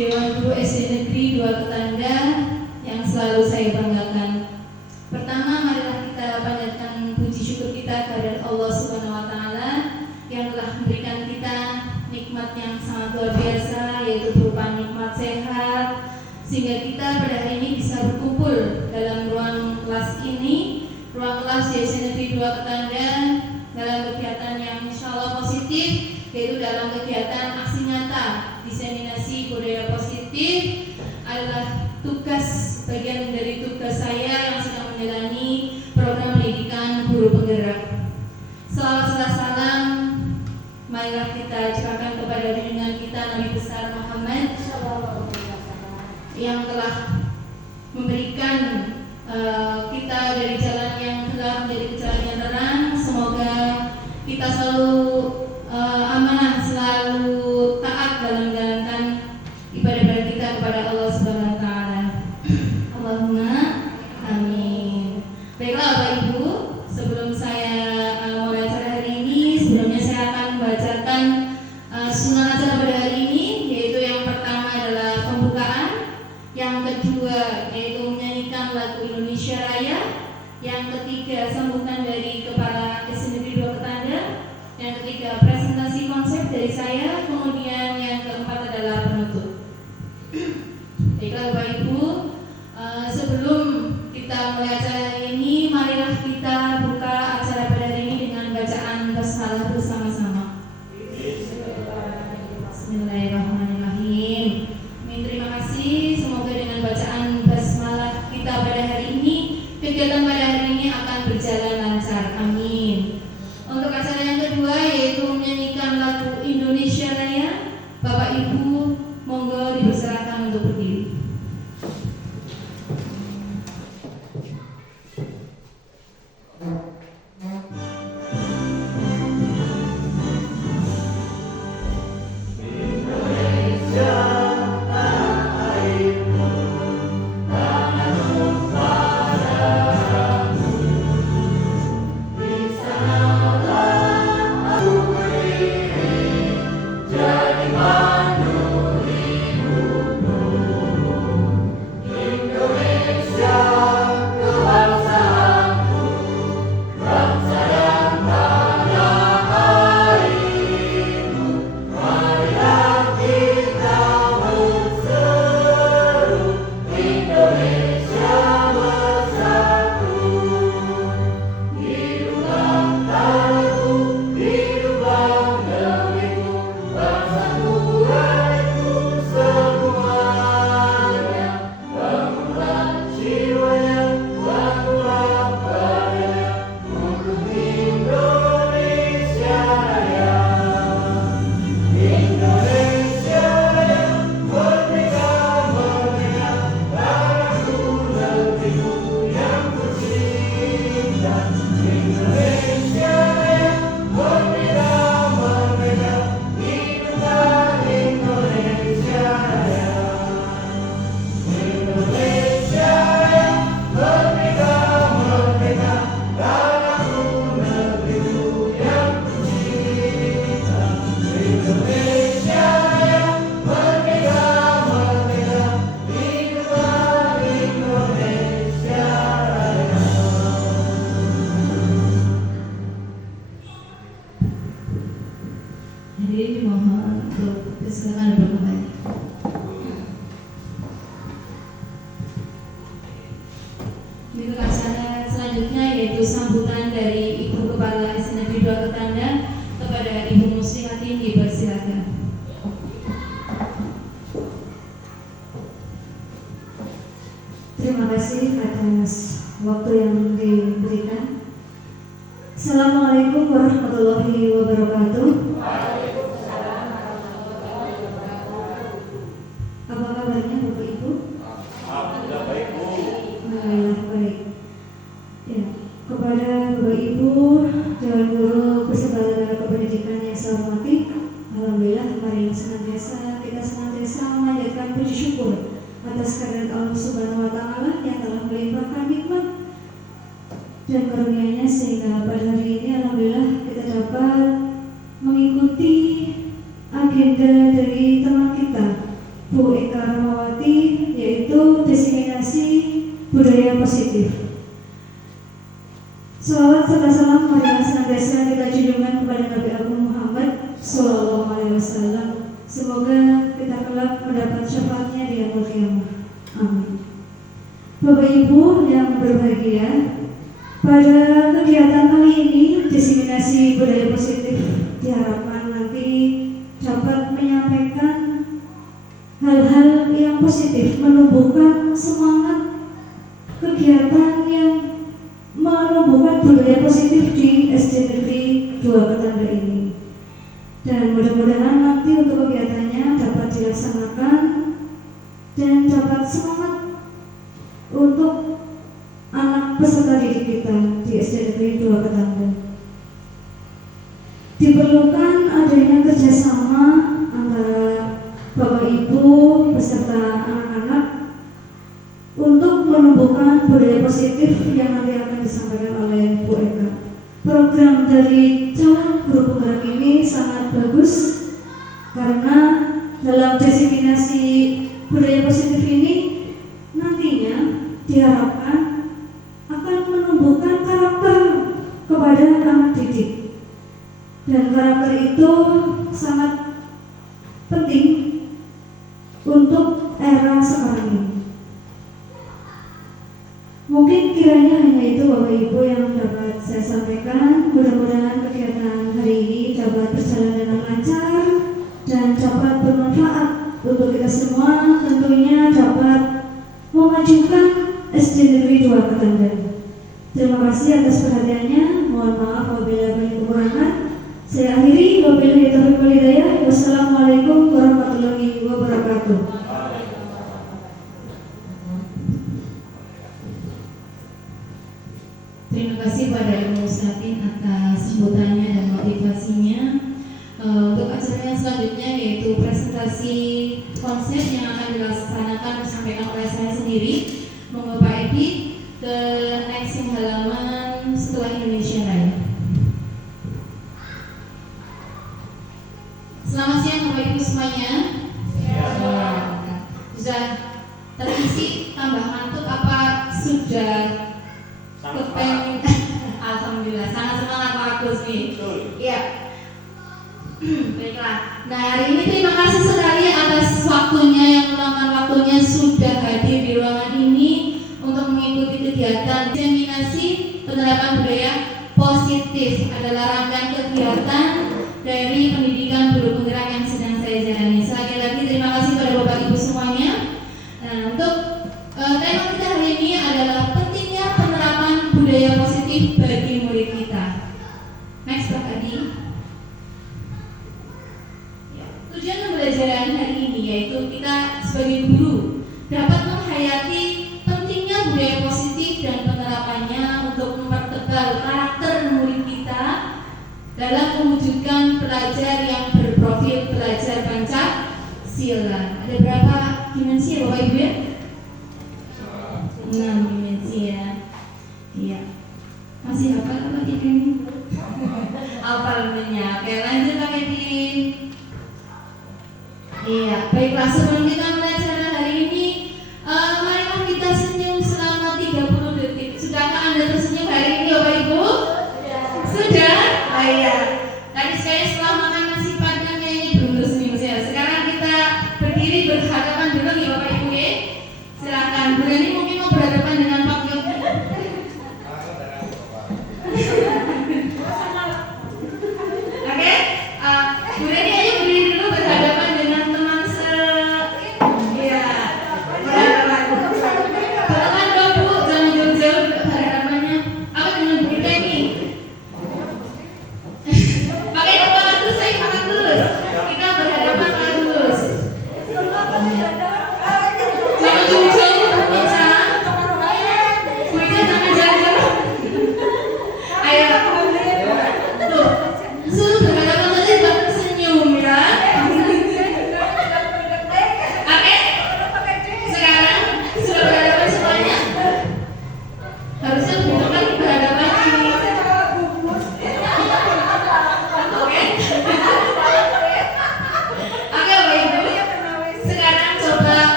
Dewan Guru SD Negeri 2 Ketanda yang selalu saya banggakan. Pertama, marilah kita panjatkan puji syukur kita kepada Allah Subhanahu wa taala yang telah memberikan kita nikmat yang sangat luar biasa, yaitu berupa nikmat sehat, sehingga kita pada hari ini bisa berkumpul dalam ruang kelas ini, ruang kelas di SD Negeri 2 Ketanda, dalam kegiatan yang insya Allah positif, yaitu dalam kegiatan aksi nyata diseminasi budaya positif adalah bagian dari tugas saya yang sedang menjalani program pendidikan guru penggerak. Salawat salam marilah kita curahkan kepada junjungan kita Nabi besar Muhammad yang telah memberikan kita dari jalan yang gelap menjadi jalan yang terang. Semoga kita selalu amanah, selalu taat dalam menjalankan ibadah kita kepada Allah Subhanahu wa taala. Allahumma amin. Baiklah Bapak Ibu, sebelum saya mulai acara hari ini, sebelumnya saya akan membacakan sunnah acara pada hari ini, yaitu yang pertama adalah pembukaan, yang kedua yaitu menyanyikan lagu Indonesia Raya, yang ketiga sambutan dari Kepala SD Negeri 2 Ketanda, yang ketiga presentasi konsep dari saya, kemudian yang keempat adalah penutup. Baiklah Bapak Ibu, sebelum kita mulai acara hari ini, marilah kita buka acara pada hari ini dengan bacaan basmalah bersama-sama. Bismillahirrahmanirrahim. Terima kasih. Semoga dengan bacaan basmalah kita pada hari ini, kegiatan pada hari ini akan berjalan lancar. Amin. Untuk acara yang kedua yaitu menyanyikan lagu Indonesia Raya, Bapak Ibu monggo dipersilakan untuk berdiri. Hadirin dimohon untuk bersilakan duduk kembali. Untuk acara selanjutnya yaitu sambutan dari Ibu Kepala SD Negeri 2 Ketanda kepada Ibu Muslimatin, dipersilakan. Terima kasih atas waktu yang diberikan. Assalamualaikum warahmatullahi wabarakatuh. Apa kabarnya Bapak Ibu? Alhamdulillah baik Bu. Baik. Ya, kepada Bapak Ibu Dewan Guru beserta kependidikan yang saya hormati, alhamdulillah marilah kita senantiasa memanjatkan puji syukur atas kehadirat Allah Subhanahu wa taala yang telah melimpahkan nikmat dan karunia-Nya sehingga pada hari ini alhamdulillah kita dapat mengikuti agenda dari teman kita Bu Eka Rahmawati, yaitu diseminasi budaya positif. Salawat serta salam marilah senantiasa kita junjungan kepada Nabi Agung Muhammad Sallallahu Alaihi Wasallam. Semoga kita kelak mendapat syafaatnya di yaumul qiyamah. Amin. Bapak Ibu yang berbahagia, pada kegiatan kali ini diseminasi budaya positif diharapkan nanti dapat menyampaikan hal-hal yang positif, menumbuhkan semangat kegiatan yang menumbuhkan budaya positif di SD Negeri 2 Ketanda ini. Dan mudah-mudahan nanti untuk kegiatannya dapat dilaksanakan dan dapat semangat untuk anak peserta didik kita di SD Negeri 2 Ketanda. Diperlukan adanya kerjasama antara Bapak Ibu beserta anak-anak untuk menumbuhkan budaya positif yang nanti akan disampaikan oleh Bu Eka. Program dari calon guru penggerak ini sangat bagus karena dalam diseminasi budaya positif ini nantinya diharapkan akan menumbuhkan karakter kepada anak didik, dan karakter itu sangat penting untuk era sekarang ini. Mungkin kiranya hanya itu Bapak Ibu yang dapat saya sampaikan. Mudah-mudahan kegiatan hari ini dapat berjalan dengan lancar dan dapat bermanfaat untuk kita semua. Tentunya dapat memajukan SD Negeri 2 Ketanda. Terima kasih atas perhatiannya. Mohon maaf apabila banyak kekurangan. Saya akhiri. Wabillahi taufiq wal hidayah. Wassalamualaikum warahmatullahi wabarakatuh. Terima kasih pada Ibu Ustadzin atas sambutannya dan motivasinya. Untuk acara yang selanjutnya yaitu presentasi konsep yang akan dilaksanakan disampaikan oleh saya sendiri. Monggo Pak Edi ke next halaman setelah Indonesia Raya. Selamat siang Bapak Ibu semuanya. Sudah terisi tambah ngantuk apa sudah kepengen? Alhamdulillah sangat semangat Pak Agus nih. Iya. Baiklah. Nah hari ini terima kasih sekali atas waktunya yang meluangkan waktunya sudah hadir di ruangan ini untuk mengikuti kegiatan diseminasi penerapan budaya positif. Adalah rangkaian kegiatan dari pendidikan guru penggerak yang sedang saya jalani. Sekali lagi terima kasih kepada Bapak Ibu semuanya. Nah untuk tema kita hari ini adalah pentingnya penerapan budaya positif bagi murid kita. Next Pak Adi. Tujuan pembelajaran hari ini yaitu kita sebagai guru dapat menghayati pentingnya budaya positif dan penerapannya untuk mempertebal karakter murid kita dalam mewujudkan pelajar yang berprofil pelajar Pancasila. Ada berapa dimensi ya Bapak Ibu ya? 6 dimensi ya. Iya. Masih hafal apa tidak ini? Hafal punya. Oke lanjut Pak Edi. Iya, baiklah sebelum kita mulai acara hari ini, marilah kita senyum selama 30 detik. Sudahkah Anda tersenyum hari ini Bapak Ibu? Sudah? Oh iya. Tadi saya setelah makan nasi padang ini belum tersenyum saya. Sekarang kita berdiri berhadapan dulu nih Bapak Ibu ya. Silakan. Bu Reni mungkin mau berhadapan dengan Pak Yogi. Oke, Bu Reni ayo berdiri dulu berhadapan dengan teman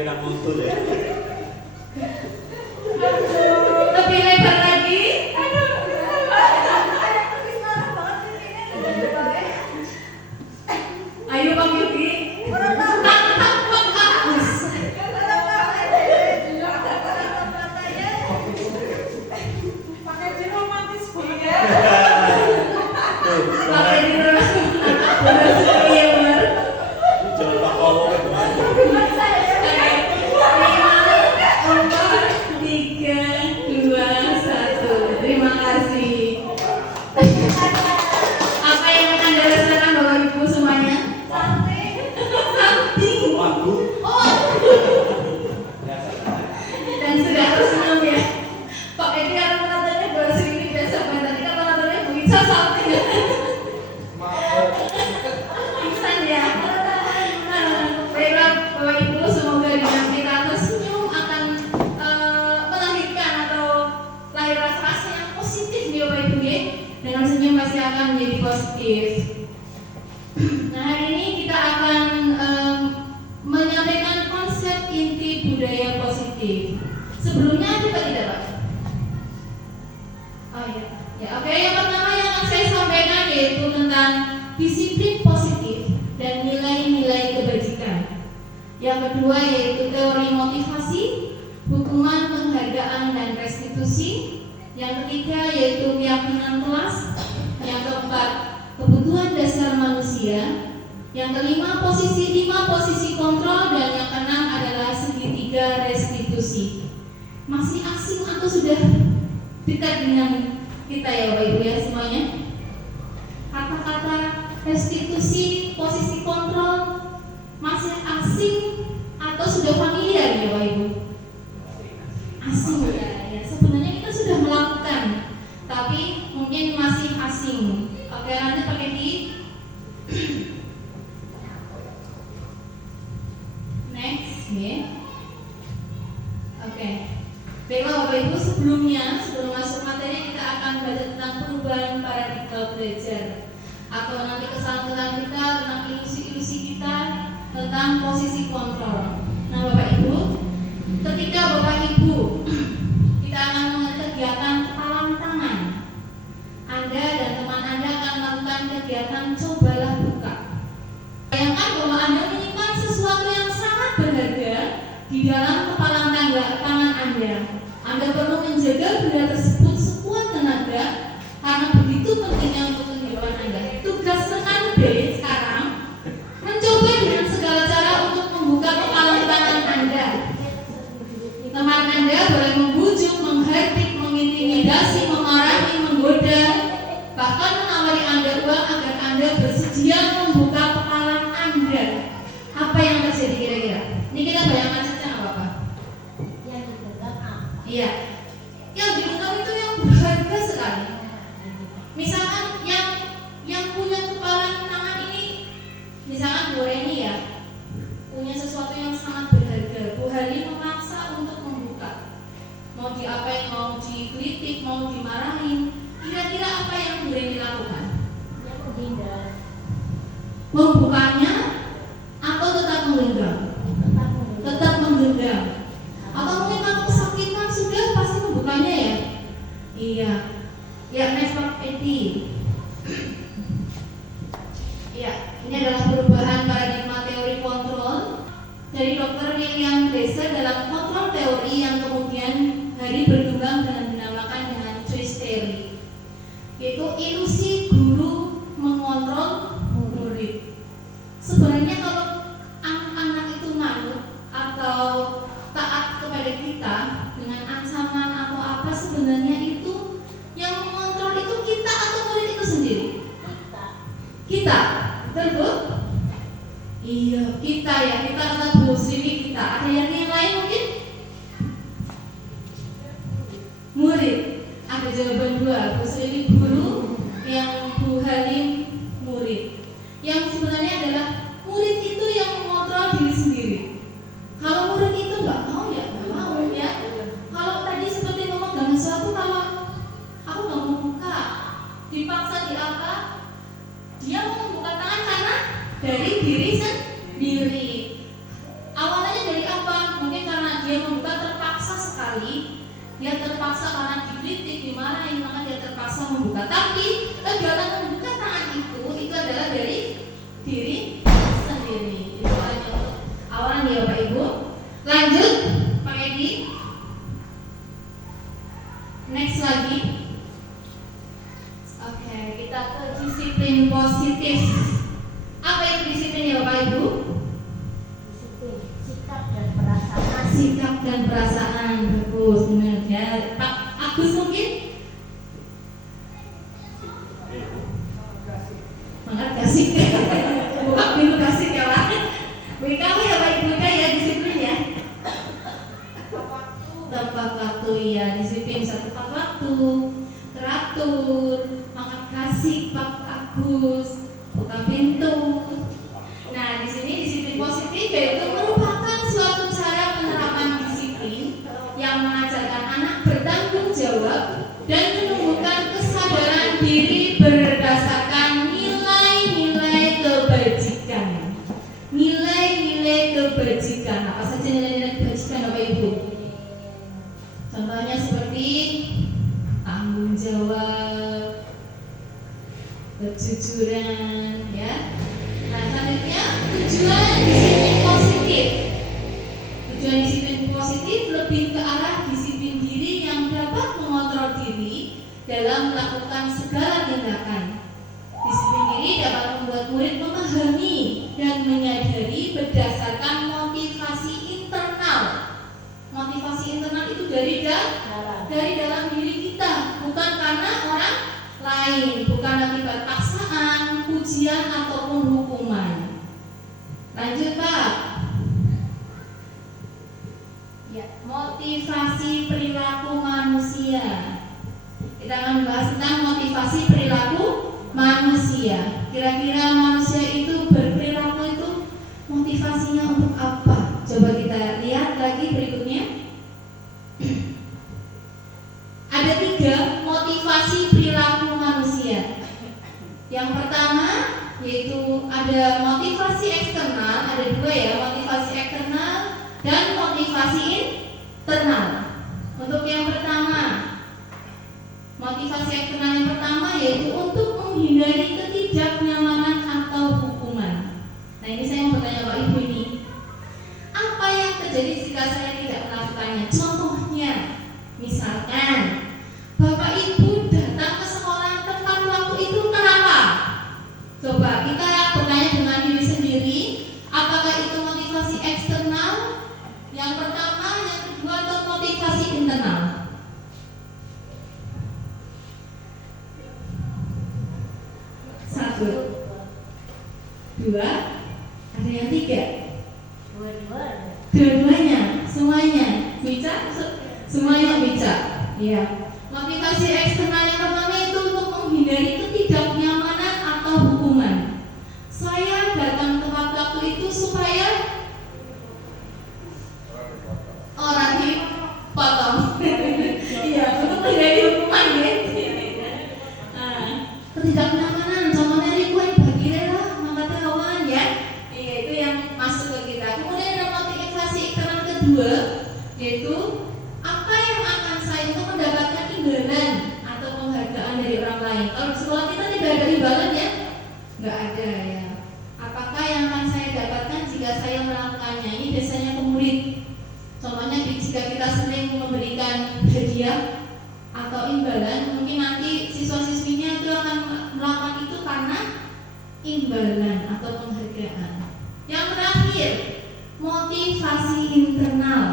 kena muncul ya. Lebih lebar lagi. Ayo Bang Yuki. Terima kasih. Apa yang akan dirasakan Bapak Ibu semuanya? Something. Oh. Dan sudah tersenyum ya. Pak Edi kalau katanya baru ini biasa banget. Tadi kalau katanya bisa something. Pingsan ya. Baiklah Bapak Ibu, semoga dengan kita tersenyum akan melahirkan atau lahir rasa yang positif nih Bapak Ibu ya. Dengan senyum pasti akan menjadi positif. Nah hari ini kita akan menyampaikan konsep inti budaya positif. Sebelumnya coba tidak Pak? Oh iya. Ya, oke. Yang pertama yang akan saya sampaikan yaitu tentang disiplin positif dan nilai-nilai kebajikan. Yang kedua yaitu teori motivasi, hukuman, penghargaan, dan restitusi. Yang ketiga yaitu keyakinan kelas. Yang keempat, kebutuhan dasar manusia. Yang kelima, lima posisi kontrol, dan yang keenam adalah segitiga restitusi. Masih asing atau sudah dekat dengan kita ya Bapak Ibu ya semuanya? Kata-kata restitusi, posisi kontrol masih asing atau sudah familiar ya Bapak Ibu? Asing ya. Sebenarnya kita sudah melakukan, tapi mungkin masih asing. Oke, lanjut pakai di next ya. Oke. Baiklah Bapak Ibu, sebelum masuk materi kita akan belajar tentang perubahan paradigma belajar atau nanti kesalahan kita tentang ilusi-ilusi kita tentang posisi kontrol. Nah Bapak Ibu, ketika Bapak Ibu kita akan melakukan kegiatan kepalan tangan, Anda dan teman Anda akan melakukan kegiatan cobalah buka. Bayangkan bahwa Anda menyimpan sesuatu yang sangat berharga di dalam kepalan tangan Anda. Anda perlu menjaga benda tersebut sekuat tenaga karena begitu pentingnya untuk kehidupan Anda. Tugas rekan B sekarang mencoba dengan segala cara untuk membuka kepalan tangan Anda. Teman Anda boleh membujuk, menghardik, mengintimidasi, memarahi, menggoda, bahkan menawari Anda uang agar Anda bersedia membuka kepalan Anda. Apa yang terjadi kira-kira? Ini kita bayangkan saja nggak apa-apa. Iya, yang digenggam itu yang berharga sekali. Misalkan yang punya kepalan tangan ini, misalkan Bu Reni ya, punya sesuatu yang sangat berharga. Bu Hani memaksa untuk membuka. Mau diapain, mau dikritik, mau dimarahin. Kira-kira apa yang Bu Reni lakukan? Membukanya atau tetap menggenggam? Tetap menggenggam. Atau mungkin kalau kesakitan sudah pasti membukanya ya? Iya. Ya, next Pak Edi. Ya, ini adalah perubahan paradigma teori kontrol dari Dr. William Glasser dalam kontrol teori yang kemudian hari berkembang dan dinamakan dengan choice theory, yaitu ilusi guru mengontrol murid. Sebenarnya kalau anak-anak itu manut atau taat kepada kita dengan ancaman atau apa, sebenarnya itu yang mengontrol itu kita atau murid itu sendiri? Kita, betul? Iya, kita ya, kita kata Bu Sri kita. Ada yang lain mungkin? Murid. Ada jawaban dua, Bu Sri guru, yang Bu Halim murid. Yang sebenarnya adalah murid itu yang mengontrol diri sendiri. Kalau murid itu nggak mau ya nggak mau ya. Kalau tadi seperti memegang sesuatu, kalau aku nggak mau buka, dipaksa di apa? Dia mau membuka tangan karena dari diri sendiri. Awalnya dari apa? Dia terpaksa karena dikritik, dimarahin, maka dia terpaksa membuka. Tapi kegiatan membuka tangan itu adalah dari diri sendiri. Itu awalan ya Bapak Ibu. Lanjut Pak Edi. Next lagi. Oke, kita ke disiplin positif. Apa itu disiplin ya Bapak Ibu? Disiplin, sikap dan perasaan. Sikap dan perasaan. Bagus, benar ya. Pak Agus mungkin? Semangat kasih. Buka pintu kasih ya Pak. Bagi kamu ya Pak Ibu ya disiplin ya. Tepat waktu ya, disiplin satu tepat waktu, teratur, makan kasih Pak Agus, buka pintu. Nah di sini disiplin positif yaitu merupakan suatu cara penerapan disiplin yang mengajarkan anak bertanggung jawab dan menumbuhkan kesadaran diri berdasarkan nilai-nilai kebajikan. Nilai-nilai kebajikan. Apa saja nilai-nilai kebajikan Bapak Ibu? Contohnya seperti tanggung jawab, kejujuran, ya. Nah selanjutnya tujuan disiplin positif. Tujuan disiplin positif lebih ke arah disiplin diri yang dapat mengontrol diri dalam melakukan segala tindakan. Disiplin diri dapat membuat murid memahami dan menyadari berdasarkan motivasi internal. Motivasi internal itu dari dalam diri kita, bukan karena orang lain, bukan akibat paksaan, pujian ataupun hukuman. Lanjut Pak. Ya, motivasi perilaku manusia. Kita akan membahas tentang motivasi perilaku manusia. Kira-kira manusia itu berperilaku itu motivasinya untuk apa? Coba kita lihat lagi berikutnya. Ada 3 motivasi perilaku manusia. Yang pertama yaitu ada motivasi eksternal, ada 2 ya, motivasi eksternal dan motivasi internal. Untuk yang pertama, motivasi eksternal yang pertama yaitu untuk menghindari ketidaknyamanan atau hukuman. Nah ini saya mau bertanya Pak Ibu ini, apa yang terjadi jika saya tidak melakukannya? Contohnya, misalkan Bapak Ibu datang ke sekolah tepat waktu itu kenapa? Coba kita bertanya dengan diri sendiri, apakah itu motivasi eksternal yang pertama, yang kedua, atau motivasi internal? Satu, 2, ada yang 3. Dua-duanya, semuanya bisa, semuanya bisa. Ya. Motivasi eksternal yang pertama itu untuk menghindari ketidaknyamanan atau hukuman. Saya datang tepat waktu itu supaya orang dipotong. Iya, untuk menghindari hukuman ya. Nah, ketidaknyamanan, contohnya di kue bagire lah, mangkatnya kawan ya. Iya, itu yang masuk ke kita. Kemudian ada motivasi eksternal kedua, yaitu apa yang akan saya untuk mendapatkan imbalan atau penghargaan dari orang lain. Kalau di sekolah kita tidak ada imbalan ya, nggak ada ya. Apakah yang akan saya dapatkan jika saya melakukannya? Ini biasanya ke murid. Contohnya jika kita sering memberikan hadiah atau imbalan, mungkin nanti siswa-siswinya itu akan melakukan itu karena imbalan atau penghargaan. Yang terakhir, motivasi internal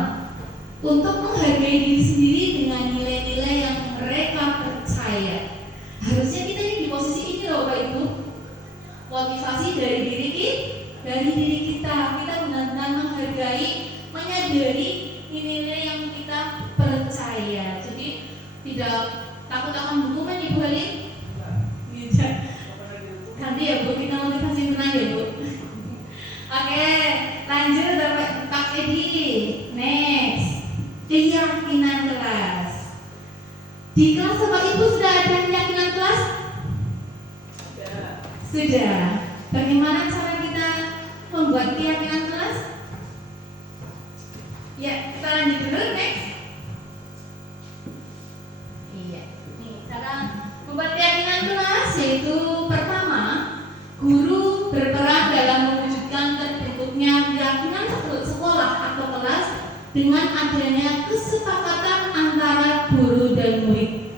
untuk menghargai diri sendiri dengan nilai-nilai yang mereka percaya. Harusnya kita ini di posisi ini loh Bapak Ibu. Motivasi dari diri kita benar-benar menghargai, menyadari nilai-nilai yang kita percaya. Jadi tidak takut akan hukuman Ibu Halim. Nanti ya Bu, kita motivasi internal ya Bu. Oke, lanjut Pak Edi. Next, keyakinan kelas. Di kelas Bapak Ibu sudah ada keyakinan kelas? Sudah. Bagaimana cara kita membuat keyakinan kelas? Ya, kita lanjut dulu. Next. dengan adanya kesepakatan antara guru dan murid.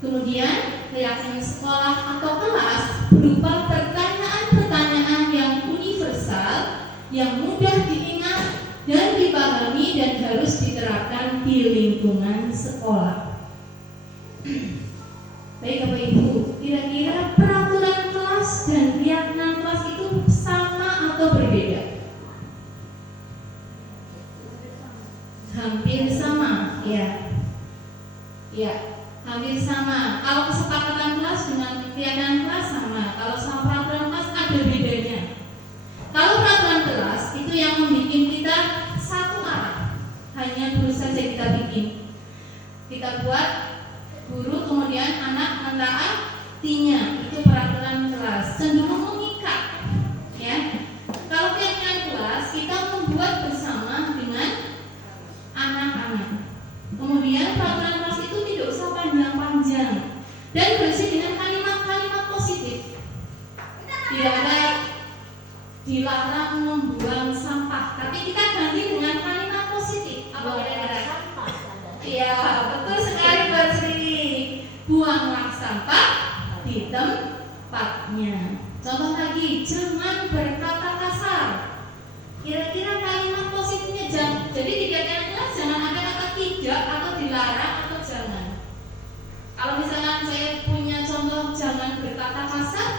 Kemudian, keyakinan sekolah atau kelas berupa pertanyaan-pertanyaan yang universal, yang mudah diingat dan dipahami dan harus diterapkan di lingkungan sekolah. Baik Bapak Ibu, kira-kira peraturan kelas dan keyakinan kelas itu sama atau berbeda? Hampir sama, ya. Ya, hampir sama. Kalau kesepakatan kelas dengan keyakinan kelas sama. Kalau sama peraturan kelas ada bedanya. Kalau peraturan kelas itu yang membuat kita satu arah, hanya guru saja kita bikin. Kita buat guru kemudian anak mentaatinya, itu peraturan kelas. Cenderung mengikat, ya. Kalau keyakinan kelas kita membuat bersama dengan anak-anak. Kemudian peraturan kelas itu tidak usah panjang-panjang dan berisi dengan kalimat-kalimat positif. Tidak ada dilarang membuang sampah, tapi kita ganti dengan kalimat positif. Apa kira-kira? Iya, betul sekali Mbak Sri. Buanglah sampah di tempatnya. Contoh lagi, jangan berkata kasar. Kira-kira kalimat positifnya jadi tidak kelas jangan ada kata tidak atau dilarang atau jangan. Kalau misalnya saya punya contoh jangan berkata kasar,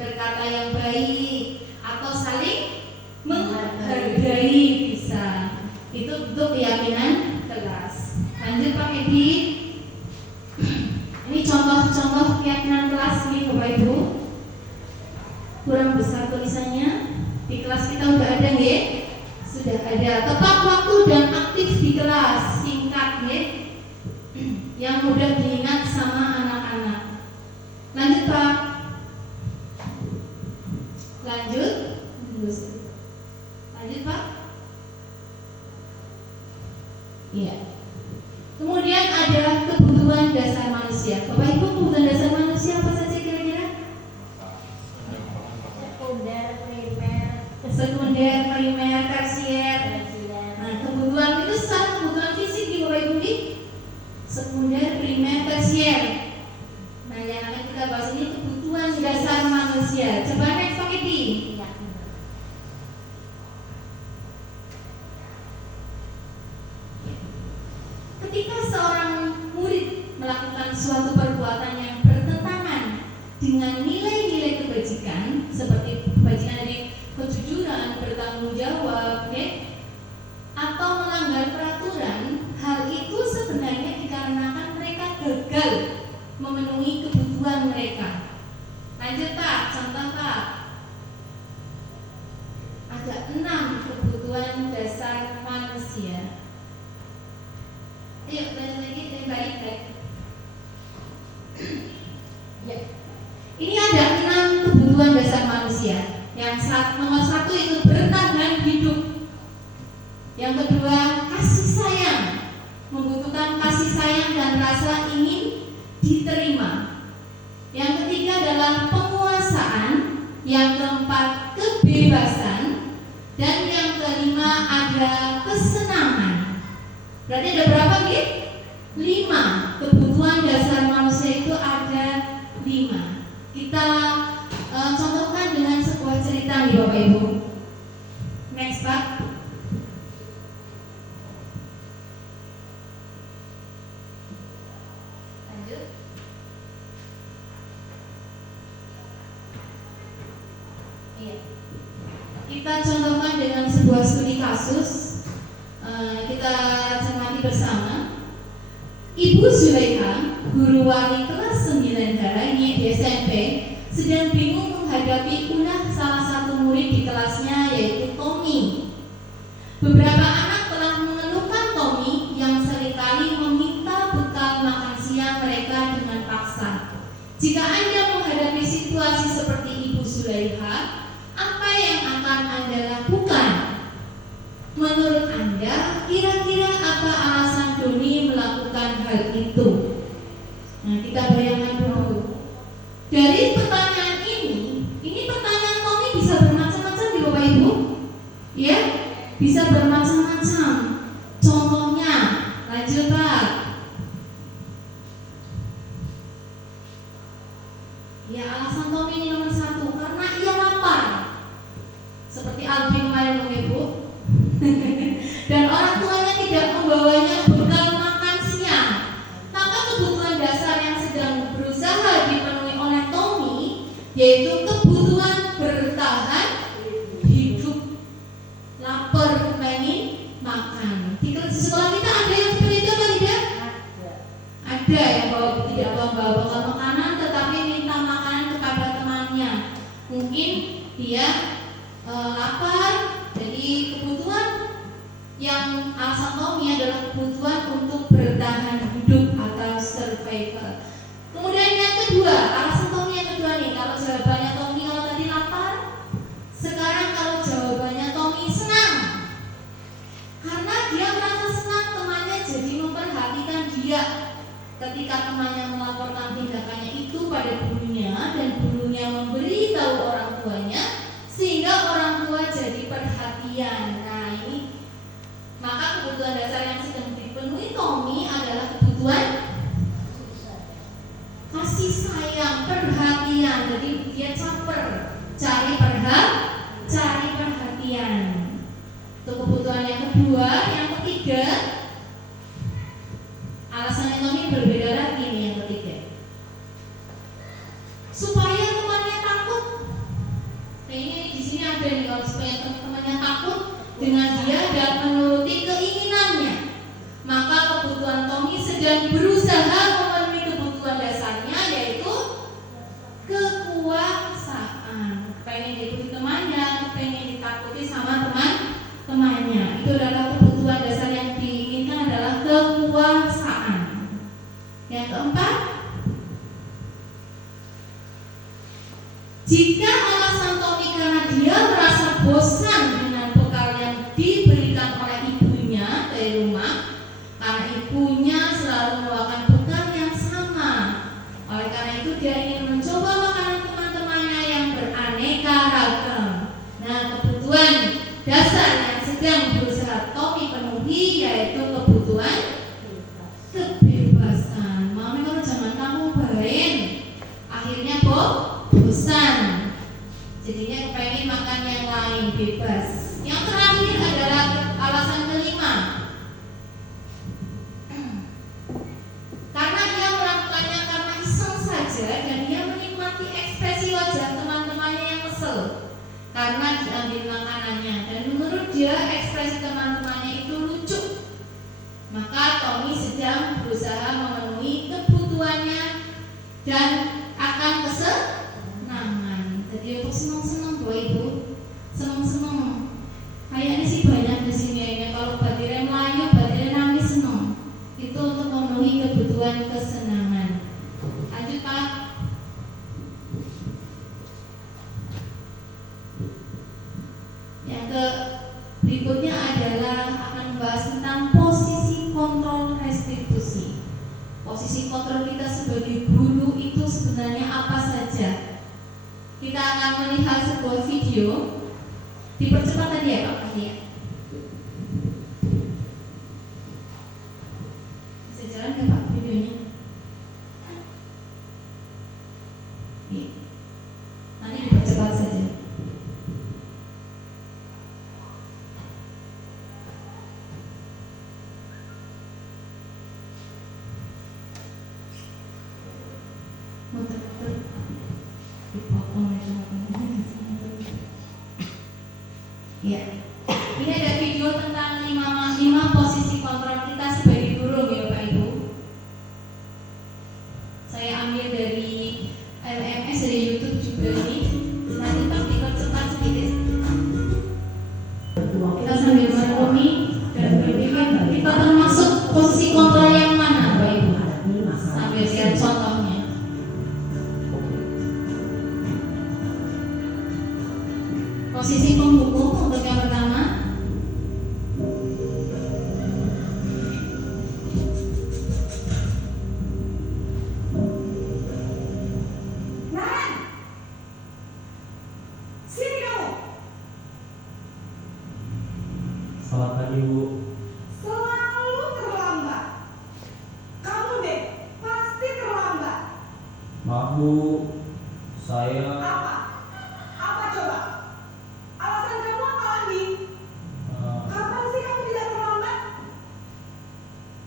berkata yang baik atau saling menghargai bisa. Itu untuk keyakinan kelas. Lanjut Pak Edi. Ini contoh-contoh keyakinan kelas nih Bapak Ibu. Kurang besar tulisannya. Di kelas kita udah ada nggih? Sudah ada. Tepat waktu dan aktif di kelas. Singkat nggih. Yang mudah diingat sama anak-anak. Lanjut Pak. Lanjut Pak. Iya. Kemudian ada kebutuhan dasar manusia. Bapak Ibu, kebutuhan dasar manusia apa saja kira-kira? Sekunder, primer, tersier. Nah, kebutuhan itu secara kebutuhan fisik di Bapak Ibu di sekunder, primer, tersier. Nah, yang akan kita bahas ini kebutuhan dasar manusia. Coba next pakai di. Ketika seorang murid melakukan suatu perbuatan yang bertentangan dengan nilai-nilai kebajikan, seperti kebajikan dari kejujuran, bertanggung jawab, atau melanggar peraturan, hal itu sebenarnya dikarenakan mereka gagal memenuhi kebutuhan mereka. Lanjut Pak, contoh Pak. Ada 6 kebutuhan dasar manusia. Ayo, balik lagi dan baik. Ya. Ini ada 6 kebutuhan dasar manusia. Nomor 1 itu bertahan hidup. Yang kedua, kasih sayang. Membutuhkan kasih sayang dan rasa ingin diterima. Yang ketiga adalah penguasaan. Yang keempat, kebebasan. Dan yang kelima ada kesenangan. Berarti ada berapa nih? 5. Kebutuhan dasar manusia itu ada 5. Kita contohkan dengan sebuah cerita nih Bapak Ibu. Next Pak. Lanjut. Iya. Kita contohkan dengan sebuah studi kasus. Kita cermati bersama. Ibu Zulaikha, guru wali kelas 9H ini di SMP, sedang bingung menghadapi ulah salah satu murid di kelasnya yaitu Tommy. Beberapa anak telah mengeluhkan Tommy yang seringkali meminta bekal makan siang mereka dengan paksa. Jika Anda menghadapi situasi seperti Ibu Zulaikha, apa yang akan Anda lakukan? Menurut Anda, kira-kira apa alasan Doni melakukan hal itu? Nah, kita bayangkan dulu. Dari pertanyaan ini pertanyaan Tommy bisa bermacam-macam di Bapak Ibu. Ya, bisa bermacam bermacam-macam. Contohnya, lanjut Pak. Ya, alasan Tommy ini nomor 1 karena ia lapar. Seperti Alvin kemarin Ibu. Dan orang tuanya tidak membawanya bekal makan siang. Maka kebutuhan dasar yang sedang berusaha dipenuhi oleh Tommy yaitu kebutuhan bertahan hidup. Lapar, pengen makan. Di sekolah kita ada yang seperti itu apa tidak? Ada yang tidak bawa bekal makanan tetapi minta makanan kepada temannya. Mungkin dia lapar, jadi kebutuhan yang alasan Tommy adalah kebutuhan untuk bertahan hidup atau survival. Kemudian yang kedua, alasan Tommy yang kedua nih, kalau jawabannya Tommy kalau tadi lapar, sekarang kalau jawabannya Tommy senang, karena dia merasa senang temannya jadi memperhatikan dia. Ketika temannya melaporkan tindakannya itu pada gurunya dan gurunya memberi tahu orang tuanya, sehingga orang tua jadi perhatian. Nah ini, maka kebutuhan dasar yang sedang dipenuhi Tommy adalah kebutuhan kasih sayang, perhatian. Jadi dia caper, cari perhatian. Itu kebutuhan yang kedua. Yang ketiga, alasannya Tommy berbeda lagi nih yang ketiga. Supaya temannya takut. Nah ini di sini ada nih, kalau supaya teman-temannya takut dengan dia dan menuruti keinginannya. Maka kebutuhan Tommy sedang berusaha memenuhi kebutuhan dasarnya yaitu kekuasaan. Pengen diikuti temannya, pengen ditakuti sama temannya. Itu adalah kebutuhan dasar yang diinginkan adalah kekuasaan. Yang keempat, jika alasan Tommy karena dia merasa bosan dengan bekal yang diberikan oleh ibunya dari rumah, karena ibunya selalu membawakan bekal yang sama. Oleh karena itu dia ingin mencoba makanan teman-temannya yang beraneka ragam. Nah, kebutuhan dasar yang sedang berusaha Tommy penuhi yaitu kebutuhan kebebasan. Mami kalau jangan kamu bain, akhirnya bosan. Jadinya pengen makan yang lain, bebas. Yang terakhir adalah alasan kelima. Karena dia melakukannya karena iseng saja dan dia menikmati ekspresi wajah teman-temannya yang kesel karena diambil makanannya, dan menurut dia ekspresi teman-temannya itu lucu. Maka Tommy sedang berusaha memenuhi kebutuhannya dan akan kesenangan. Jadi untuk senang-senang Bapak Ibu, senang-senang. Kayaknya sih banyak di sini ya. Kalau batirnya melayu, batirnya nangis senang. Itu untuk memenuhi kebutuhan kesenangan. Lanjut Pak. Yang berikutnya adalah akan membahas tentang posisi kontrol restitusi. Posisi kontrol kita sebagai guru itu sebenarnya apa saja? Kita akan melihat sebuah video. Dipercepat tadi ya Pak tadi ya. Bisa jalan nggak Pak videonya? Iya. Nanti dipercepat saja. Ya. Ini ada video tentang 5 posisi kontrol kita sebagai guru ya Bapak Ibu. Saya ambil dari LMS, dari YouTube juga ini. Nanti Pak dipercepat sedikit. Kita sambil merenungi dan berpikir kita termasuk posisi kontrol yang mana Bapak Ibu? Sambil lihat contohnya. Posisi pembuku untuk yang pertama Selalu terlambat. Kamu deh, pasti terlambat. Maaf Bu, saya Apa? Apa coba? Alasan kamu apa lagi? eh, Kapan sih kamu tidak terlambat?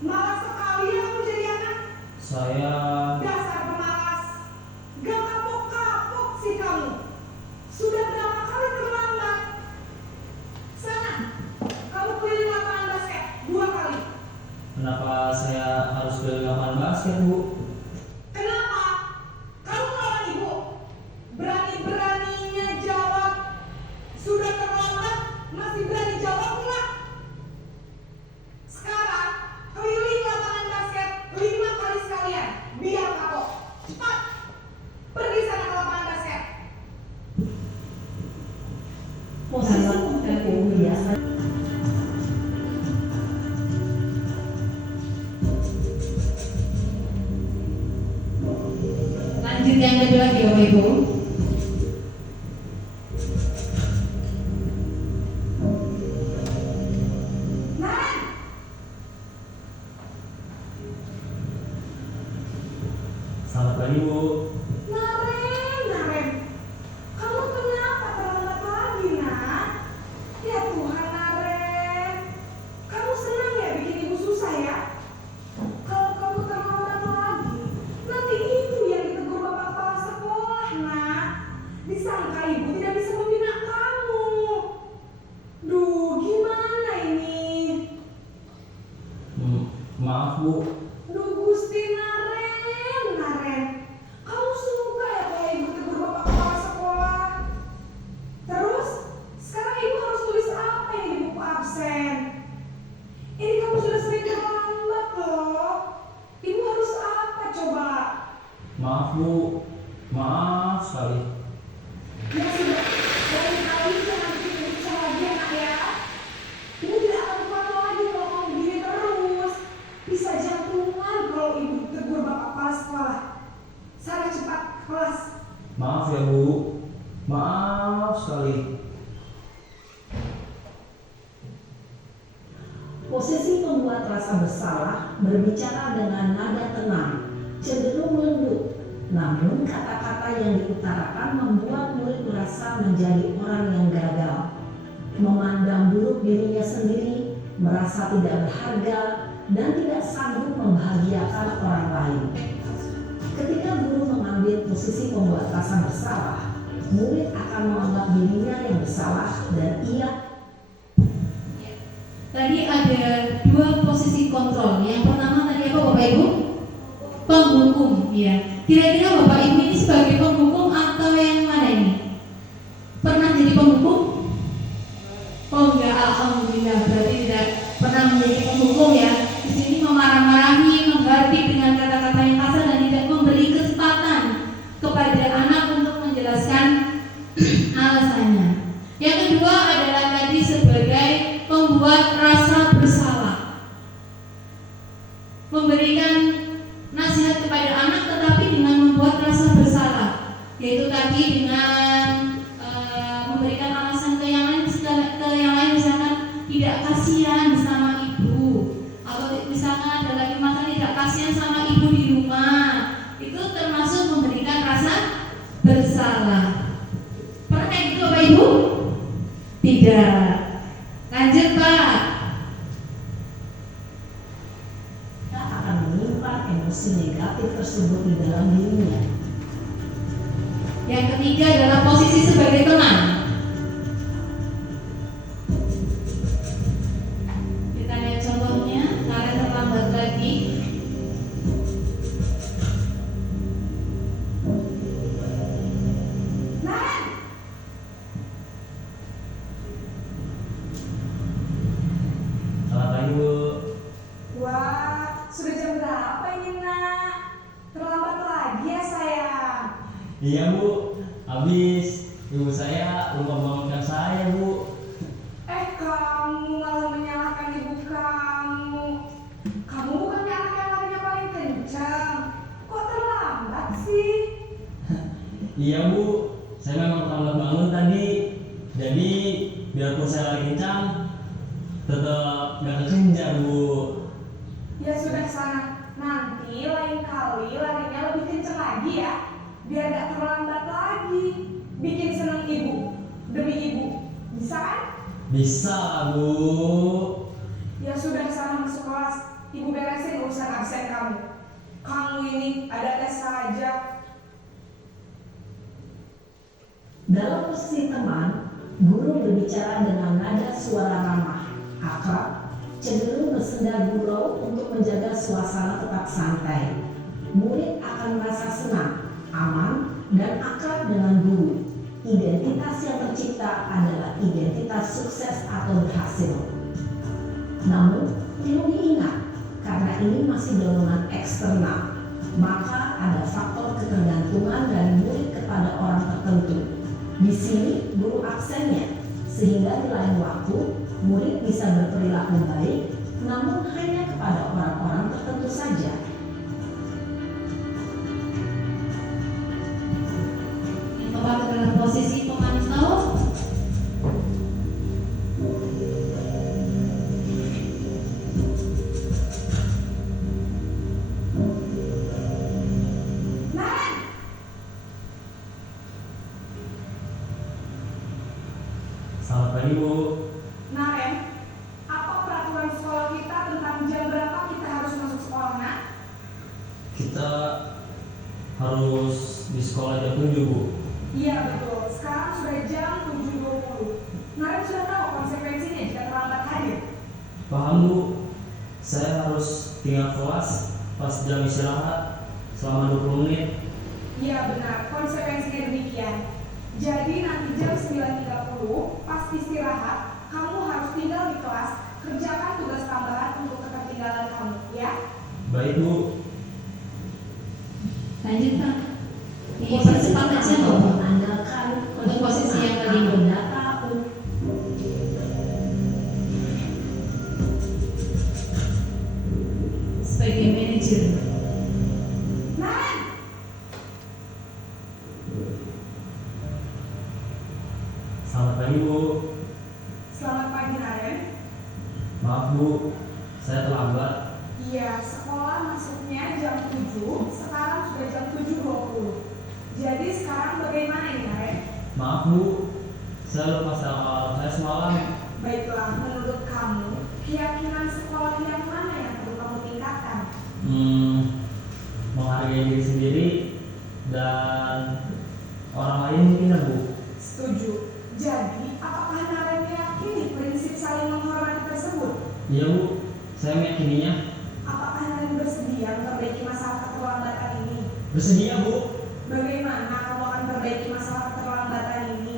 Malas sekali ya kamu jadi anak. saya Dasar pemalas. Gak kapok-kapok sih kamu. Sudah berapa kali terlambat? Sana, kamu keliling lapangan basket 2 kali. kenapa saya harus keliling lapangan basket Bu? Kenapa? Kamu melawan ibu. Berani-beraninya jawab. Sudah terlambat, masih berani jawab enggak? Sekarang, keliling lapangan basket 5 kali sekalian. Biar kapok. Cepat. Pergi sana ke lapangan basket. Posisi ibu biasa Lanjut yang kedua ya Bapak Ibu. Naren, Selamat pagi Bu. Naren. Kamu kenapa terlambat lagi, nak? Ya Tuhan, Naren. Kamu senang ya bikin ibu susah ya? Kalau kamu terlambat lagi, nanti ibu yang ditegur bapak kepala sekolah, nak. Disangka ibu tidak bisa membina kamu. Duh, gimana ini? Maaf Bu, Duh, Gusti Naren. Kamu suka ya kalau ibu tegur bapak kepala sekolah? Terus, sekarang ibu harus tulis apa yang di buku absen? Ini kamu sudah sering terlambat loh. Ibu harus apa coba? maaf Bu, maaf sekali. Ya sudah, lain kali jangan bikin ibu susah lagi ya, nak ya. Ibu tidak akan kuat lagi kalau kamu begini terus. Bisa jantungan kalau ibu tegur bapak kepala sekolah. Sana cepat ke kelas. Maaf ya Bu, maaf sekali. Posisi pembuat rasa bersalah berbicara dengan nada tenang, cenderung lembut. Namun kata-kata yang diutarakan membuat murid merasa menjadi orang yang gagal, memandang buruk dirinya sendiri, merasa tidak berharga, dan tidak sanggup membahagiakan orang lain. Ketika guru mengambil posisi pembuat rasa bersalah, murid akan menganggap dirinya yang bersalah dan ia Tadi ada 2 posisi kontrol. Yang pertama tadi apa Bapak Ibu? Penghukum, ya. Kira-kira Bapak Ibu ini sebagai penghukum atau yang mana ini? Pernah jadi penghukum? Oh enggak, alhamdulillah. Berarti tidak pernah menjadi penghukum ya. Di sini memarah-marahi, menghardik dengan kata-kata yang kasar dan tidak memberi kesempatan kepada anak untuk menjelaskan alasannya. Yang kedua adalah tadi sebagai pembuat rasa bersalah, memberikan nasihat kepada anak tetapi dengan membuat rasa bersalah, yaitu tadi dengan memberikan alasan ke yang lain, misalkan tidak kasihan sama ibu, atau misalkan ada lagi masalah tidak kasihan sama ibu di rumah, itu termasuk memberikan rasa bersalah. Pernah kayak gitu Bapak Ibu? Tidak. Lanjut Pak. Kita akan menyimpan emosi negatif tersebut di dalam dirinya. Yang ketiga adalah posisi sebagai teman. Kita lihat contohnya, Naren terlambat lagi. Naren, Selamat pagi Bu. wah, sudah jam berapa ini, nak? Terlambat lagi ya, sayang. Iya Bu, habis ibu saya lupa bangunkan saya Bu. Kamu malah menyalahkan ibu kamu. Kamu bukannya anak yang larinya paling kencang. Kok terlambat sih? Iya Bu, saya memang terlambat bangun tadi. Jadi biarpun saya lari kencang, tetap gak kata kejar Bu. Ya sudah sana, nanti lain kali larinya lebih kenceng lagi ya, biar gak terlambat lagi. Bikin seneng ibu, demi ibu, bisa kan? Bisa Bu. Ya sudah sana masuk kelas, ibu beresin urusan absen kamu. Kamu ini ada tes saja. Dalam posisi teman, guru berbicara dengan nada suara ramah, akrab, cenderung bersenda gurau untuk menjaga suasana tetap santai. Murid akan merasa senang, aman, dan akrab dengan guru. Identitas yang tercipta adalah identitas sukses atau berhasil. Namun, perlu diingat, karena ini masih dorongan eksternal, maka ada faktor ketergantungan dari murid kepada orang tertentu. Di sini guru absennya, sehingga di lain waktu murid bisa berperilaku baik, namun hanya kepada orang-orang tertentu saja. Yang keempat adalah posisi pemantau. Naren, Selamat pagi Bu. Naren, apa peraturan sekolah kita tentang jam berapa kita harus masuk sekolah, Nak? Kita harus di sekolah jam 7 Bu. Iya betul, sekarang sudah jam 7.20. Naren sudah tahu konsekuensinya jika terlambat hadir. Paham Bu. Saya harus tinggal kelas pas jam istirahat selama 20 menit. Iya benar, konsekuensinya demikian. Jadi nanti jam 9.30 pas istirahat, kamu harus tinggal di kelas, kerjakan tugas tambahan untuk ketertinggalan kamu, ya? Baik Bu. Lanjut Pak. Dipercepat aja loh. Mengandalkan Untuk posisi yang kelima. data Sebagai manajer. Naren, Selamat pagi Bu. selamat pagi Naren. Maaf Bu, saya terlambat. Iya, sekolah masuknya jam 7, sekarang sudah jam 7.20. Jadi sekarang bagaimana ini Naren? Maaf Bu, saya lupa alarm saya semalam. Baiklah, menurut kamu, keyakinan sekolah yang mana yang perlu kamu tingkatkan? Menghargai diri sendiri dan orang lain mungkin ya Bu. Setuju. Jadi, apakah Naren meyakini prinsip saling menghormati tersebut? Iya Bu, saya meyakininya. Apakah Naren bersedia memperbaiki masalah keterlambatan ini? Bersedia Bu. Bagaimana kamu akan memperbaiki masalah keterlambatan ini?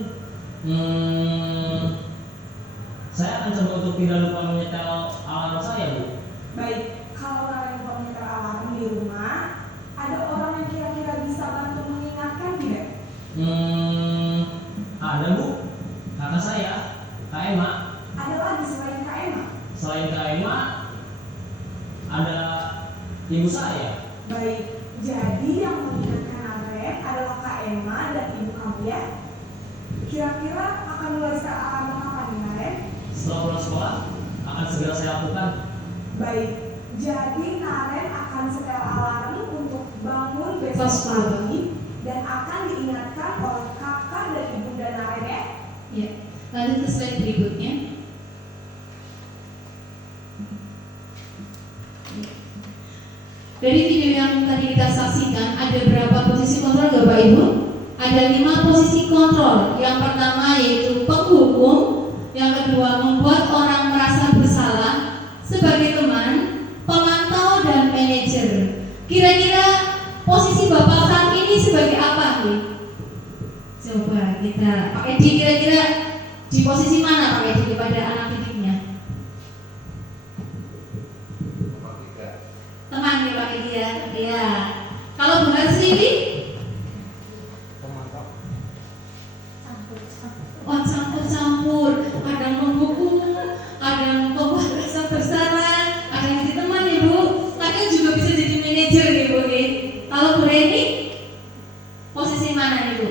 Saya akan coba untuk tidak lupa menyetel alarm saya Bu. Baik, kalau Naren lupa menyetel alarm di rumah, ada orang yang kira-kira bisa bantu mengingatkan tidak? Ada Bu, kakak saya, Kak Emma. Ada lagi selain Kak Emma? Selain Kak Emma, ada ibu saya. Baik, jadi yang mengingatkan Naren adalah Kak Emma dan ibu kamu ya? Kira-kira akan mulai setel alarm kapan nih Naren? Setelah pulang sekolah, akan segera saya lakukan. Baik, jadi Naren akan setel alarm untuk bangun besok Pas pagi dan akan diingatkan oleh kakak dan ibunda Naren ya? Ya. Lanjut ke slide berikutnya. Dari video yang tadi kita saksikan, ada berapa posisi kontrol Bapak Ibu? Ada 5 posisi kontrol. Yang pertama yaitu penghukum, yang kedua membuat orang merasa bersalah sebagai teman, pemantau dan manajer. Kira-kira posisi Bapak saat ini sebagai apa nih? Coba kita Pak Edi, kira-kira di posisi mana Pak Edi kepada anak didiknya? Teman nih Pak Edi ya. Iya. Kalau Bu Harsini? Wah, campur-campur. Kadang menghukum, kadang membuat rasa bersalah, kadang jadi teman ya Bu. Kadang juga bisa jadi manajer nih Bu. Kalau Bu Reni, posisi mana nih Bu?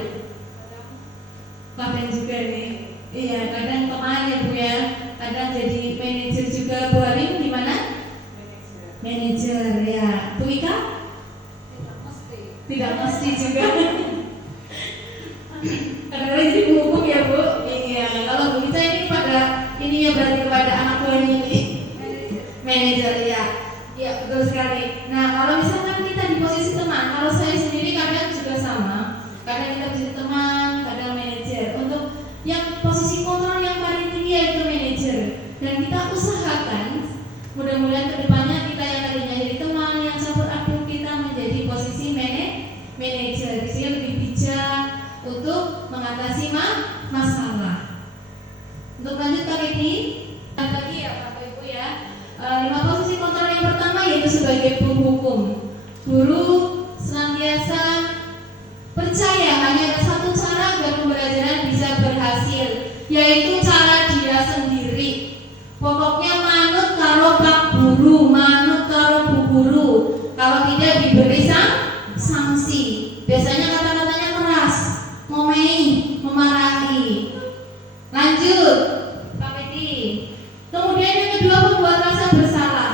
Kadang juga nih. Iya, kadang teman ya Bu ya. Kadang jadi manajer juga Bu Hari. emosi juga. Kadang-kadang jadi gugup ya Bu. Iya, kalau Bu Ica ini pada ininya berarti kepada anak buahnya ini. Manajer ya. Iya, betul sekali. Nah, kalau misalkan kita di posisi teman, kalau saya sendiri kadang juga sama. Kadang kita posisi teman, kadang manajer. Untuk yang posisi kontrol yang paling tinggi yaitu manajer. Dan kita usahakan mudah-mudahan kedepannya kita yang tadinya jadi teman yang campur aduk kita menjadi posisi manajer. Di sini lebih bijak untuk mengatasi masalah. Untuk lanjut Kak Edi, lagi ya Bapak Ibu ya. 5 posisi kontrol yang pertama yaitu sebagai penghukum. Guru senantiasa percaya hanya ada satu cara agar pembelajaran bisa berhasil, yaitu cara dia sendiri. Pokoknya manut karo Pak Guru, manut karo Bu Guru. Kalau tidak diberi sanksi. Biasanya kata-katanya keras, ngomei, memarahi. Lanjut, Pak Edi. Kemudian yang kedua, membuat rasa bersalah.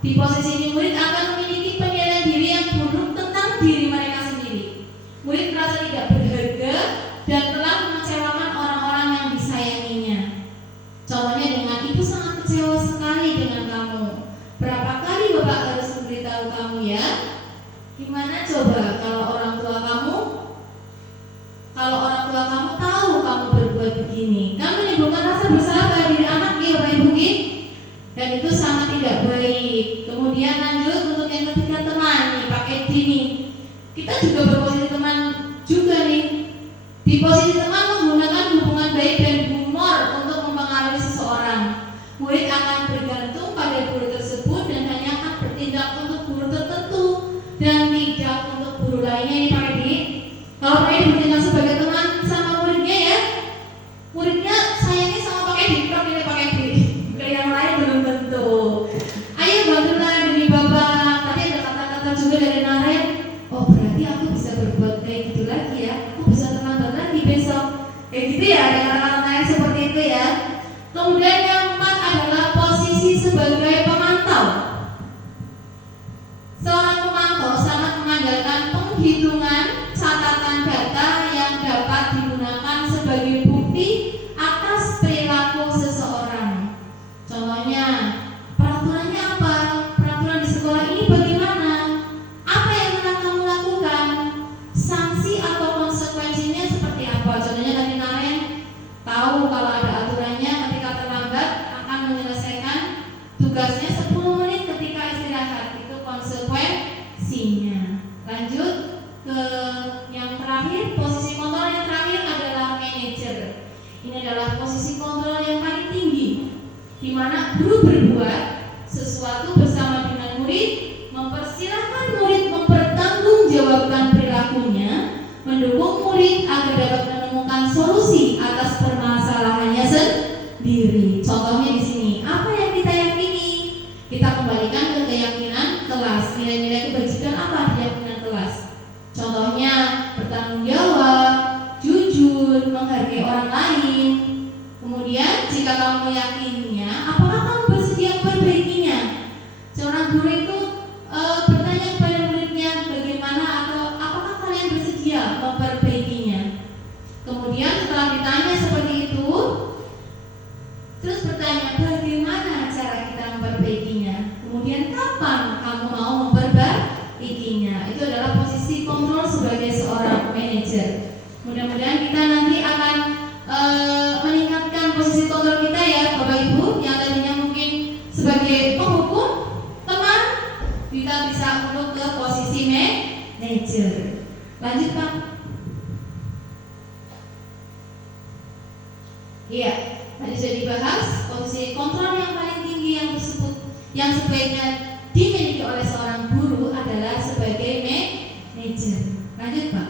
Di posisi ini murid akan memiliki penilaian diri yang buruk tentang diri mereka sendiri. Murid merasa tidak berharga dan telah mengecewakan orang-orang yang disayanginya. Contohnya dengan ibu sangat kecewa sekali dengan kamu. Berapa kali Bapak harus memberitahu kamu ya? Gimana coba kalau orang tua kamu tahu kamu berbuat begini? Kamu menimbulkan rasa bersalah pada diri anak ya Bapak Ibu. Dan itu sangat tidak baik. Kemudian lanjut untuk yang ketiga, teman nih Pak Edi nih. Kita juga berposisi teman juga nih. Di posisi teman menggunakan hubungan baik dan humor untuk mempengaruhi seseorang. Murid akan bergantung pada guru tersebut dan hanya akan bertindak untuk guru tertentu dan tidak untuk guru lainnya nih Pak Edi. Kalau Pak Edi bertindak sebagai teman sama muridnya ya, muridnya sayangnya sama Pak Edi, ini Pak Edi. Ke yang lain belum tentu. Ayo bantulah demi Bapak. Tadi ada kata-kata juga dari Naren. Oh berarti aku bisa berbuat kayak gitu lagi ya. Aku bisa teman lagi besok. Kayak gitu ya, ada kata-kata lain seperti itu ya. Kemudian yang keempat adalah posisi sebagai pemantau. Seorang pemantau sangat mengandalkan penghitungan catatan data yang dapat digunakan sebagai bukti atas perilaku seseorang. Contohnya, peraturannya apa? Peraturan di sekolah ini bagaimana? Apa yang akan kamu lakukan? Sanksi atau konsekuensinya seperti apa? Contohnya tadi Naren tahu kalau ada aturannya ketika terlambat akan menyelesaikan tugasnya 10 menit ketika istirahat. Itu konsekuensinya. Lanjut ke yang terakhir, posisi kontrol yang terakhir adalah manajer. Ini adalah posisi kontrol yang paling tinggi, di mana guru berbuat sesuatu bersama dengan murid, mempersilahkan murid mempertanggungjawabkan perilakunya, mendukung murid agar dapat menemukan solusi atas permasalahannya sendiri. Contohnya di sini, apa yang kita yakini? Kita kembalikan ke keyakinan kelas. Nilai-nilai kebajikan apa di keyakinan kelas? Contohnya bertanggung jawab, jujur, menghargai orang lain. Kemudian jika kamu meyakininya, apakah kamu bersedia memperbaikinya? Seorang guru itu bertanya kepada muridnya bagaimana atau apakah kalian bersedia memperbaikinya. Kemudian setelah ditanya seperti itu, terus bertanya bagaimana cara kita memperbaikinya. Kemudian kapan kamu mau memperbaikinya. Itu adalah posisi kontrol sebagai seorang manajer. Mudah-mudahan kita nanti akan meningkatkan posisi kontrol kita ya Bapak Ibu, yang tadinya mungkin sebagai penghukum, teman, kita bisa untuk ke posisi manajer. Lanjut Pak. Iya, tadi sudah dibahas posisi kontrol yang paling tinggi yang tersebut, yang sebaiknya dimiliki oleh seorang guru adalah sebagai manajer. Lanjut Pak.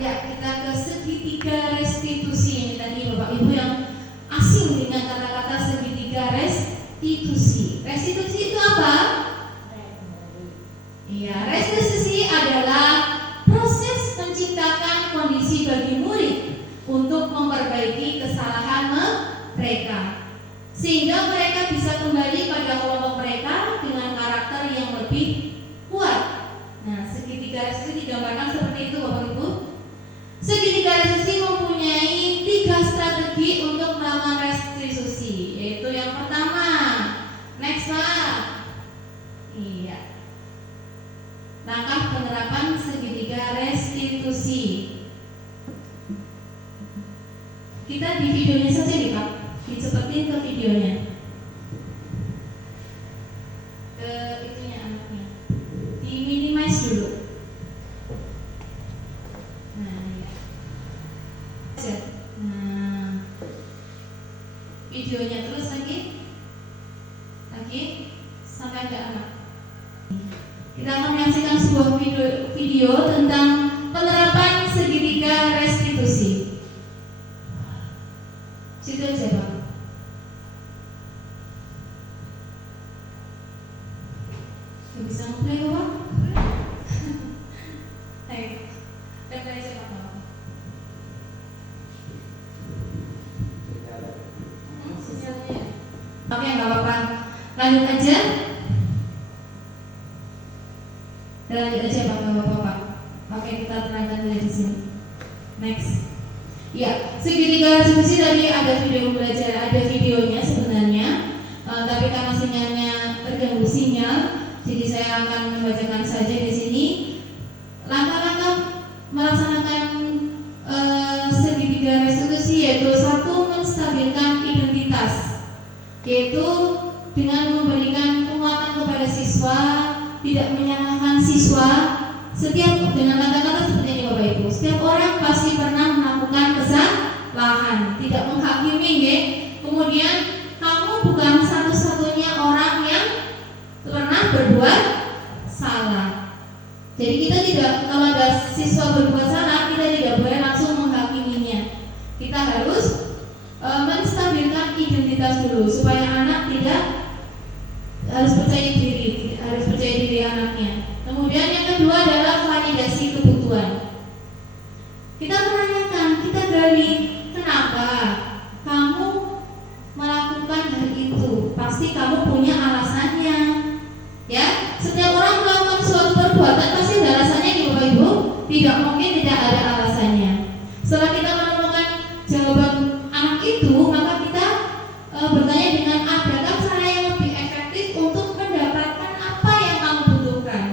Ya, kita ke segitiga restitusi. Ini tadi Bapak Ibu yang asing dengan kata-kata segitiga restitusi. Restitusi itu apa? Iya, restitusi adalah proses menciptakan kondisi bagi murid untuk memperbaiki kesalahan mereka, sehingga mereka bisa kembali pada kelompok mereka dengan karakter yang lebih kuat. Nah, segitiga restitusi digambarkan Iya. Langkah penerapan segitiga restitusi. Kita di videonya saja nih Pak, dicepetin ke videonya. Ke itunya anaknya, di minimize dulu. Nah, ya. Nah, videonya terus lagi sampai ada anak. Kita akan menyaksikan sebuah video tentang penerapan segitiga restitusi. Situ aja Pak. Gak bisa ngeplay kok Pak. Ayo, tempel aja Pak. Sinyalnya. Oke, nggak apa-apa. Lanjut aja. Lanjut aja Pak, nggak apa-apa. Oke, kita terangkan dari sini. Next. Ya, segitiga restitusi tadi ada video belajar, ada videonya sebenarnya, tapi karena sinyalnya terganggu sinyal, jadi saya akan membacakan saja di sini. Langkah-langkah melaksanakan segitiga restitusi yaitu satu, menstabilkan identitas, yaitu dengan memberikan penguatan kepada siswa, tidak menyalahkan siswa. Setiap dengan kata-kata seperti ini Bapak Ibu, setiap orang pasti pernah melakukan kesalahan, tidak menghakimi ya. Kemudian kamu bukan satu-satunya orang yang pernah berbuat salah. Jadi kita tidak, kalau ada siswa berbuat salah, kita tidak boleh langsung menghakiminya. Kita harus menstabilkan identitas dulu supaya anak tidak harus percaya diri anaknya. Kemudian yang kedua adalah validasi kebutuhan. Kita menanyakan, kita gali, kenapa kamu melakukan hal itu? Pasti kamu punya alasannya. Ya, setiap orang melakukan suatu perbuatan pasti ada alasannya nih Bapak Ibu. Tidak mungkin tidak ada alasannya. Setelah kita menemukan jawaban anak itu, maka kita bertanya dengan adakah cara yang lebih efektif untuk mendapatkan apa yang kamu butuhkan.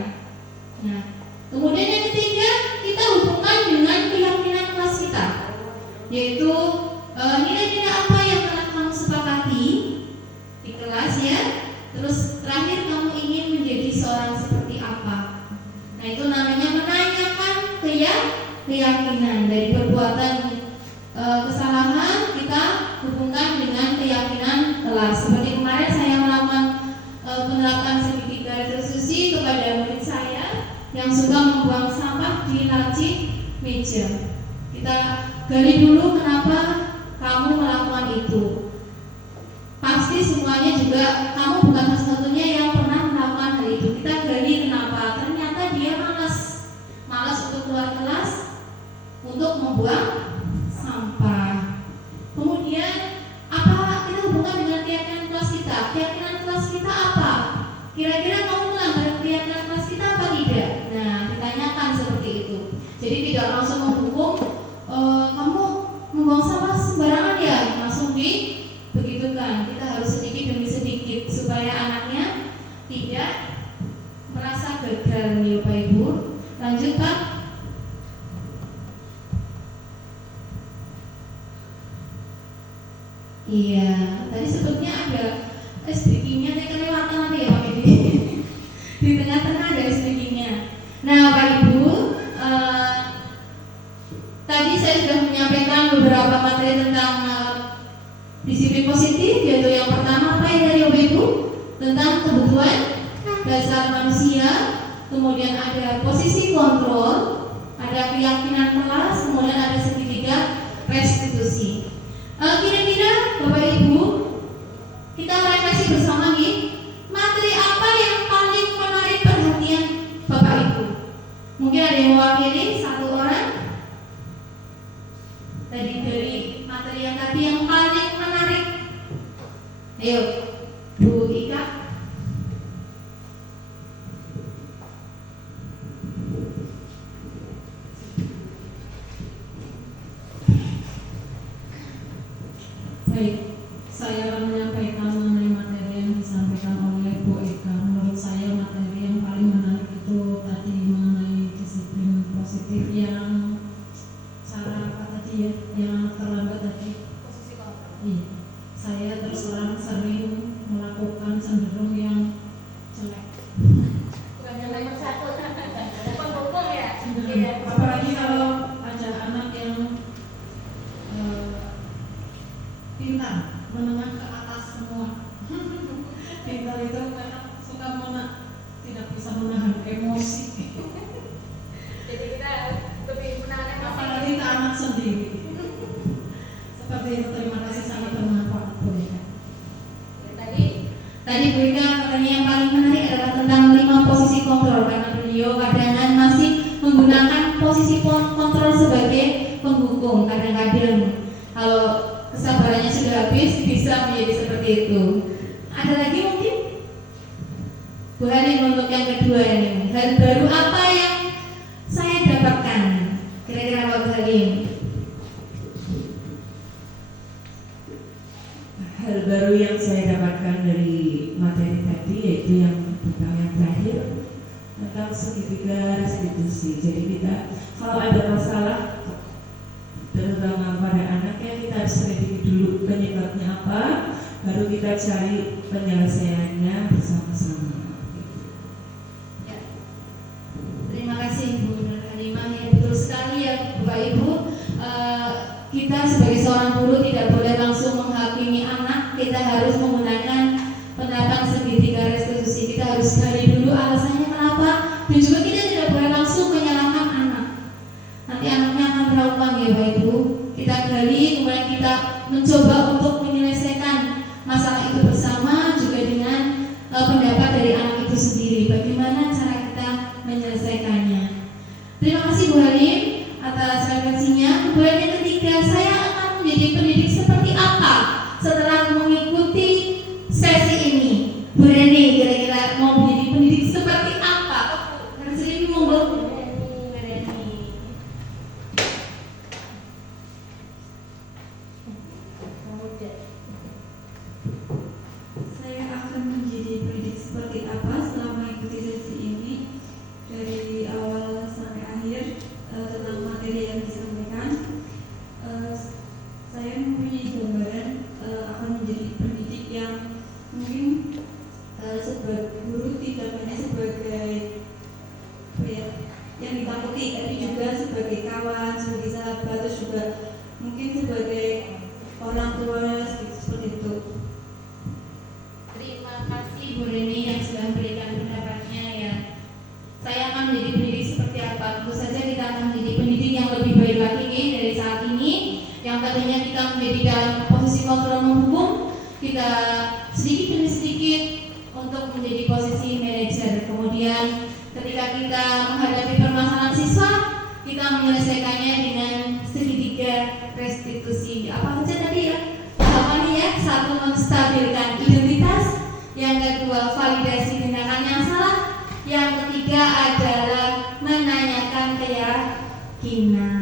Nah, kemudian yang ketiga, kita hubungkan dengan keyakinan kelas kita, yaitu nilai-nilai apa yang telah kamu sepakati di kelas ya. Terus terakhir, kamu ingin menjadi seorang seperti apa. Nah, itu namanya menanyakan keyakinan. Dari perbuatan kesalahan kita hubungkan dengan keyakinan kelas. Seperti kemarin saya melakukan penerapan segitiga restitusi kepada murid saya yang suka membuang sampah di laci meja. Kita gali dulu kenapa kamu melakukan itu. Pasti semuanya juga kamu bukan satu-satunya yang pernah melakukan hal itu. Kita gali kenapa. Ternyata dia malas untuk keluar kelas untuk membuang sampah. Kemudian apa, kita hubungkan dengan keyakinan kelas kita. Keyakinan kelas kita apa? Kira-kira kamu melanggar keyakinan kelas kita apa tidak? Nah, ditanyakan seperti itu. Jadi tidak langsung menghukum kamu membuang sampah sembarangan ya, langsung begitukan. Kita harus sedikit demi sedikit supaya anaknya tidak merasa gagal nih Bapak Ibu. Lanjut Pak. Iya, tadi sepertinya ada SDG-nya yang kelewatan nanti ya Pak Ibu. Di tengah-tengah ada SDG-nya. Nah Pak Ibu, tadi saya sudah menyampaikan beberapa materi tentang disiplin positif, yaitu yang pertama apa yang dari Bapak Ibu? Tentang kebutuhan dasar manusia, kemudian ada posisi kontrol, ada keyakinan kelas, kemudian ada segitiga restitusi. Kira-kira Bapak Ibu, kita refleksi bersama nih, materi apa yang paling menarik perhatian Bapak Ibu? Mungkin ada yang mewakili satu orang dari materi yang tadi yang paling menarik. Ayo, Bu Ika. Baik, saya akan menyampaikan mengenai materi yang disampaikan oleh Bu Eka. Menurut saya materi bukan cenderung yang jelek. Bukan yang nomor satu, penghukum ya. Cenderung. Apalagi kalau ada anak yang pintar, menengah ke atas semua. Pintar itu kadang suka tidak bisa menahan emosi. Jadi kita lebih menahan emosi. Apalagi ke anak sendiri. Seperti itu, terima kasih, sangat bermanfaat Bu Ika. Tadi Bu Ika katanya yang paling menarik adalah tentang 5 posisi kontrol, karena beliau kadang masih menggunakan posisi kontrol sebagai penghukum. Kadang-kadang kalau kesabarannya sudah habis bisa menjadi seperti itu. Ada lagi mungkin? Bu Halim untuk yang kedua ini, hal baru apa yang saya dapatkan? Kira-kira Pak Bu Halim? Hal baru yang saya dapatkan dari materi tadi yaitu yang tentang yang terakhir tentang segitiga restitusi. Jadi kita kalau ada masalah terutama pada anaknya, kita harus selidiki dulu penyebabnya apa, baru kita cari penyelesaiannya bersama-sama. Ya. Terima kasih Bu Nur Halimah. Ya, betul sekali ya Bapak Ibu. Kita sebagai seorang guru tidak boleh langsung menghakimi anak. Kita harus menggunakan pendapat segitiga restitusi. Kita harus gali dulu alasannya kenapa, dan juga kita tidak boleh langsung menyalahkan anak. Nanti anaknya akan trauma ya Bapak Ibu. Kita gali, kemudian kita mencoba untuk menyelesaikan masalah itu bersama, juga dengan pendapat dari anak itu sendiri. Bagaimana cara kita menyelesaikannya? Terima kasih Bu Halim atas referensinya. Kemudian yang ketiga, saya akan menjadi pendidik seperti apa setelah mengikuti sesi ini? Bu Reni, kira-kira mau menjadi pendidik seperti apa? Karena sendiri monggo Bu Reni. Saya akan menjadi pendidik seperti apa setelah mengikuti sesi ini dari awal sampai akhir tentang materi yang disampaikan. Saya mempunyai gambaran akan menjadi pendidik yang mungkin sebagai guru tidak hanya sebagai yang ditakuti, tapi juga sebagai kawan, sebagai sahabat, terus juga mungkin sebagai orang tua seperti itu. Terima kasih Bu Reni yang sudah memberikan pendapatnya ya. Saya akan menjadi pendidik seperti apa? Tentu saja kita akan menjadi pendidik yang lebih baik lagi nih dari saat ini. Yang tadinya kita menjadi dalam posisi kontrol menghukum, kita sedikit demi sedikit untuk menjadi posisi manajer. Kemudian ketika kita menghadapi permasalahan siswa, kita menyelesaikannya dengan segitiga restitusi. Apa saja tadi ya? Tahapannya ya, 1 menstabilkan identitas, yang kedua validasi tindakan yang salah, yang ketiga adalah menanyakan keyakinan.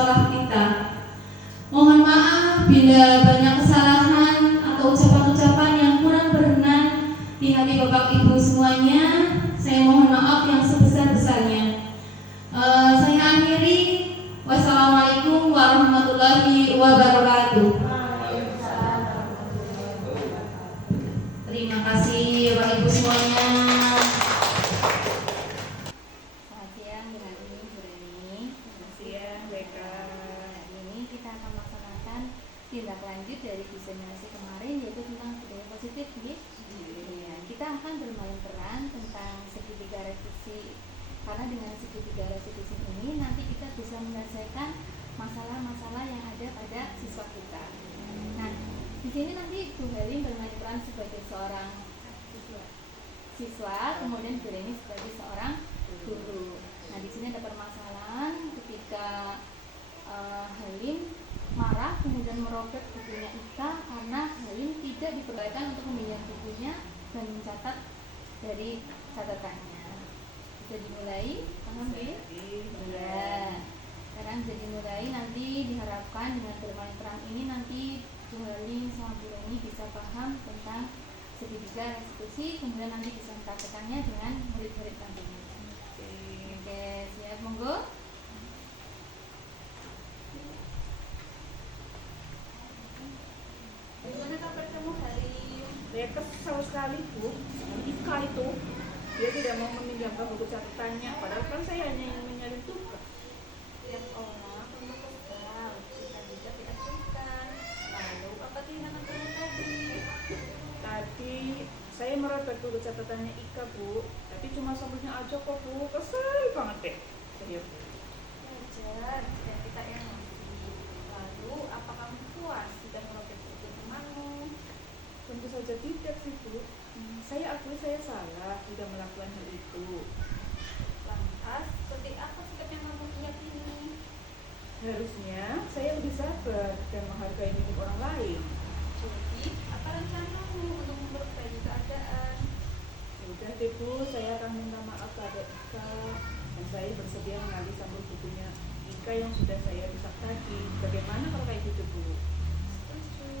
salah kita. Mohon maaf bila banyak kesalahan atau ucapan-ucapan yang kurang berkenan di hati Bapak Ibu semuanya. Saya mohon maaf yang sebesar-besarnya. Saya akhiri. Wassalamualaikum warahmatullahi wabarakatuh. Terima kasih Bapak Ibu semuanya. Selamat siang, Bu Hani, Bu Reni. Selamat siang, Beka. Hari ini kita akan melaksanakan tindak lanjut dari diseminasi kemarin, yaitu tentang budaya positif, ya. Kita akan bermain peran tentang segitiga restitusi, karena dengan segitiga restitusi ini nanti kita bisa menyelesaikan masalah-masalah yang ada pada siswa kita. Nah, di sini nanti Bu Halim bermain peran sebagai seorang siswa, kemudian Bu Reni sebagai seorang guru. Nah, di sini ada permasalahan ketika Halim marah kemudian merobek bukunya Ika karena Halim tidak diperbolehkan untuk meminjam bukunya dan mencatat dari catatannya. Bisa dimulai, paham ya? Iya. Sekarang jadi mulai, nanti diharapkan dengan bermain peran ini nanti Bu Halim sama Bu Reni bisa paham tentang segitiga restitusi, kemudian nanti bisa mempraktekannya dengan murid-murid nantinya. Oke, siap, monggo. Gimana kabar kamu Halim? Saya kesal sekali, Bu. Ika itu, dia tidak mau meminjamkan buku catatannya, padahal kan saya hanya ingin menyalin tugas. Tiap orang perlu kesal, kita juga diajukan. Lalu apa tindakan kamu tadi? Tadi saya merobek buku catatannya Ika, Bu. Tapi cuma sabunnya aja kok, Bu. Kesel banget deh. Serius. Wajar jika kita emosi. Lalu apa kamu puas tidak merobek buku temanmu? Tentu saja tidak sih, Bu. Saya akui saya salah tidak melakukan hal itu. Lantas, seperti apa sikap yang kamu yakini? Harusnya saya lebih sabar dan menghargai hidup orang lain. Jadi, apa rencanamu untuk memperbaiki keadaan? Udah deh, Bu, saya akan minta maaf pada Ika dan saya bersedia mengambil sampul bukunya Ika yang sudah saya rusak tadi. Bagaimana kalau kayak gitu, Bu? Setuju.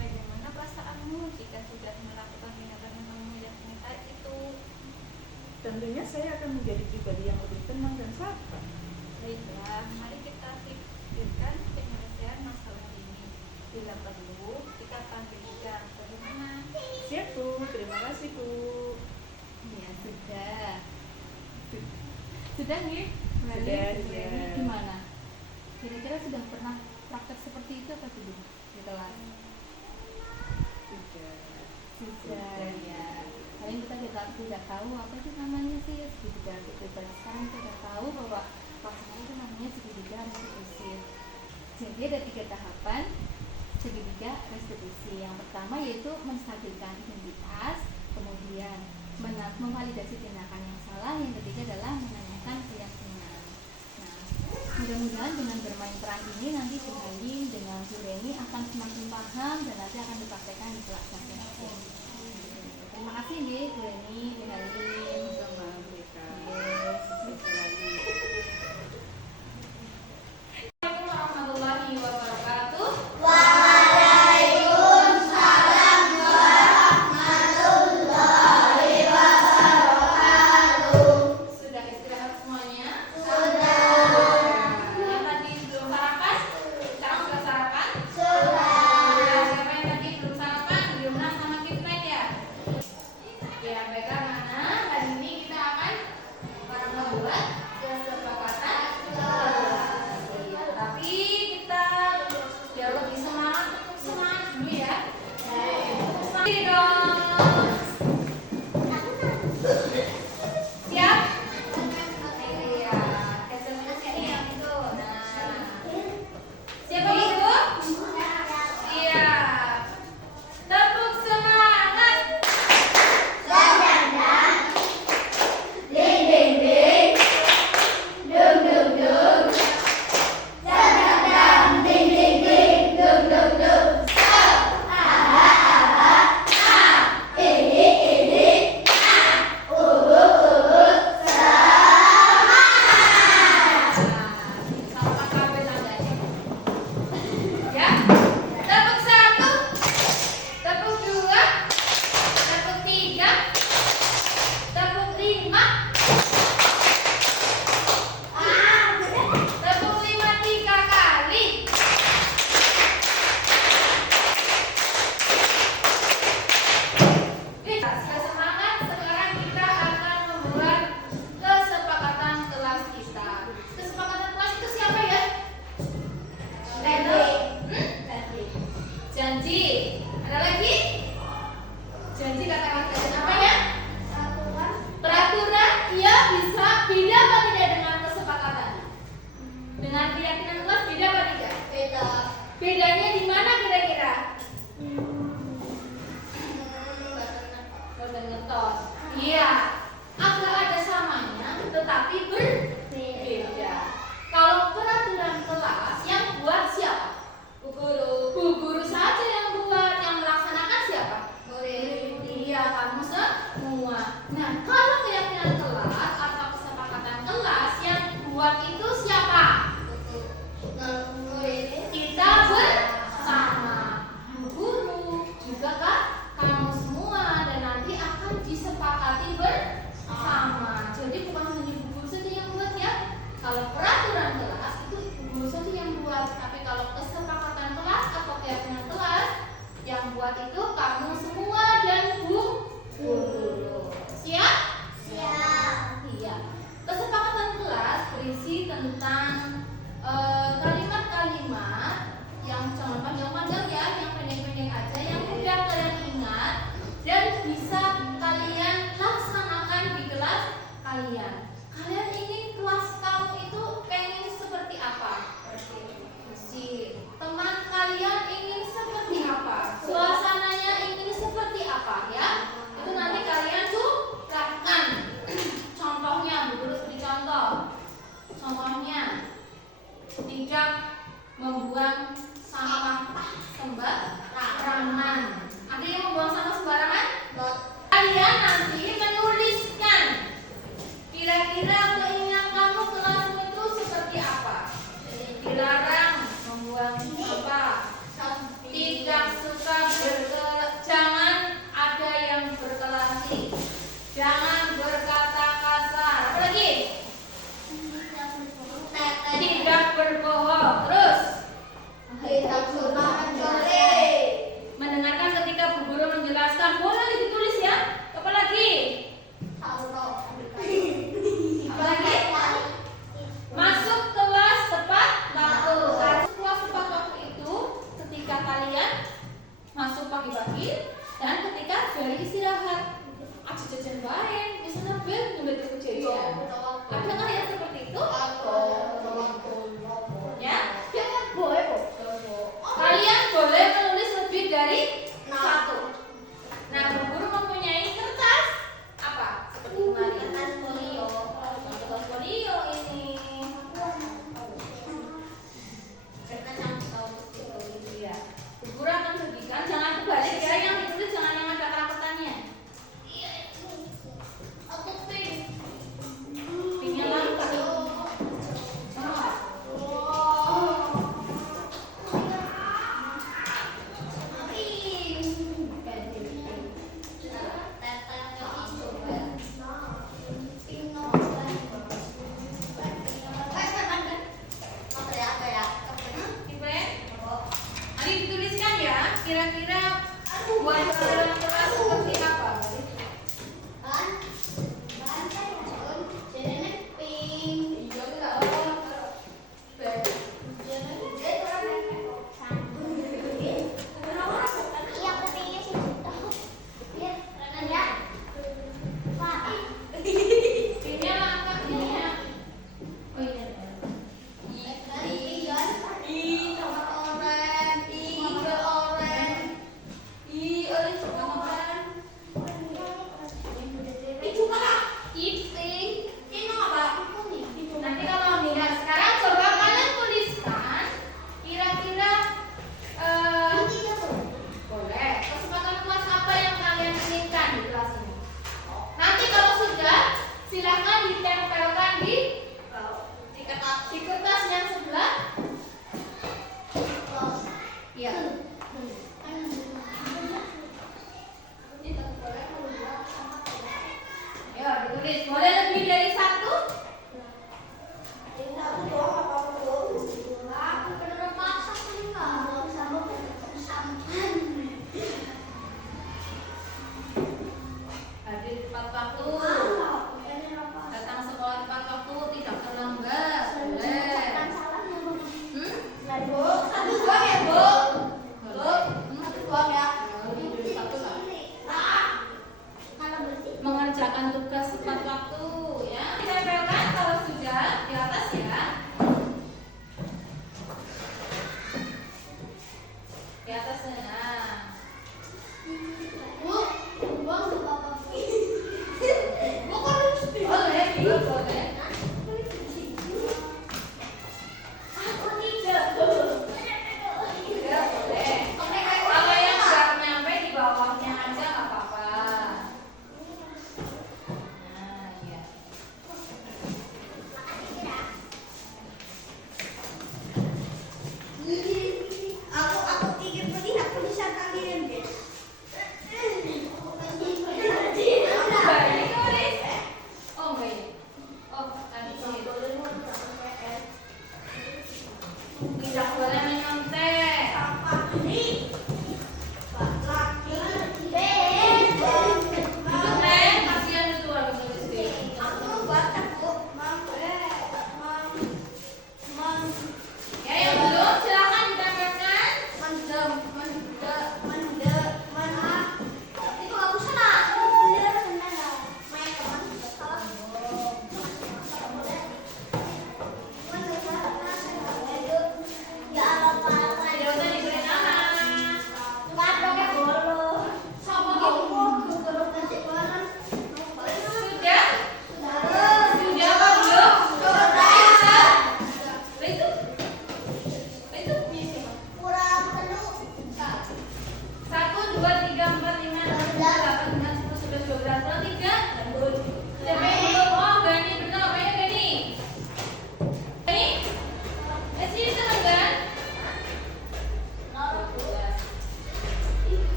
Bagaimana perasaanmu jika sudah melakukan tindakan yang kamu yakini tadi itu? Tentunya saya akan menjadi pribadi yang lebih tenang dan sabar. Baiklah, mari kita pikirkan penyelesaian masalah ini. Bila perlu, kita panggil juga. Bagaimana? Siap, Bu. Terima kasih, Bu. Ya sudah. Sudah nih? Sudah, ya. Gimana? Kira-kira sudah pernah praktek seperti itu apa tidak di kelas? Sudah ya. Paling kita tidak tahu apa itu namanya sih ya segitiga restitusi. Sekarang kita sudah tahu bahwa pelaksanaan itu namanya segitiga restitusi. Jadi ada 3 tahapan segitiga restitusi. Yang pertama yaitu menstabilkan identitas, kemudian memvalidasi tindakan yang salah, yang ketiga adalah menanyakan keyakinan. Nah, mudah-mudahan dengan bermain peran ini nanti Bu Halim dengan Bu Reni akan semakin paham dan nanti akan dipraktekkan di kelas masing-masing. Terima kasih nih Bu Reni, Bu Halim. Sama mereka. Assalamualaikum warahmatullahi wabarakatuh. Sudah istirahat semuanya? Sudah. Yang tadi belum sarapan? Sekarang sudah sarapan? Sudah. Siapa yang tadi belum sarapan? Belum sama Kifnet ya? Ya, baiklah anak-anak. Iya, agak ada samanya, tetapi berbeda. Kalau peraturan kelas yang buat siapa? Bu guru. Bu guru saja yang buat, yang melaksanakan siapa? Murid. Iya, kamu semua. Nah, kalau keyakinan kelas atau kesepakatan kelas yang buat itu siapa? Murid. Kita bersama. Bu guru juga kan kamu semua, dan nanti akan disepakati bersama. Jadi bukan hanya bu guru saja yang buat ya. Kalau peraturan kelas itu bu guru saja yang buat, tapi kalau kesepakatan kelas atau keyakinan kelas yang buat itu kamu semua dan bu guru. Siap? Siap. Iya. Kesepakatan kelas berisi tentang kalimat-kalimat yang jangan panjang-panjang ya, yang pendek-pendek aja, yang mudah kalian ingat dan bisa kalian laksanakan di kelas kalian. Kalian ingin kelas kamu itu pengen seperti apa? Si teman kalian ingin seperti apa? Suasananya ingin seperti apa ya? Itu nanti kalian curahkan. Contohnya, Bu Guru beri contoh. Contohnya, tidak membuang sampah sembarangan. Ada yang membuang sampah sembarangan? Kalian nanti menuliskan kira-kira keinginan kamu kelasmu itu seperti apa. Dilarang membuang sampah, tidak suka jangan ada yang berkelahi, jangan berkata kasar, apa lagi? Tidak berbohong, terus tidak suka mencuri. Mendengarkan ketika bu guru menjelaskan, boleh ditulis ya. Apa lagi? Apa lagi? Masuk kelas tepat waktu. Kelas tepat waktu itu ketika kalian masuk pagi-pagi dan ketika dari istirahat. Aja jajan bareng, misalnya bel nunggu kejadian. Adakah yang seperti itu? Ya, jangan boleh kok. Kalian boleh menulis lebih dari satu. Nah, bu guru mempunyai kertas apa? Seperti kemarin. Kertas folio. Kertas folio ini. Kertas yang tahu itu ya. Bu guru akan bagikan, jangan kebalik ya, yang ditulis jangan yang ada kerapetannya. Aku pink. Pinknya langka. Kira-kira buat dalam kelas seperti apa? Nanti kalau tidak sekarang coba kalian tuliskan kira-kira boleh kesempatan kelas apa yang kalian inginkan di kelas ini. Nanti kalau sudah silahkan ditempelkan di kertas yang sebelah. Iya. Ya, ditulis. Boleh lebih dari satu? Hadir tepat waktu. Datang sekolah tepat waktu, tidak terlambat. Boleh. Satu buang ya, Bu? Satu buang ya. Mengerjakan tugas tepat waktu ya. Ditempelkan kalau sudah di atas ya. Di atasnya. Bu, buang Bapak.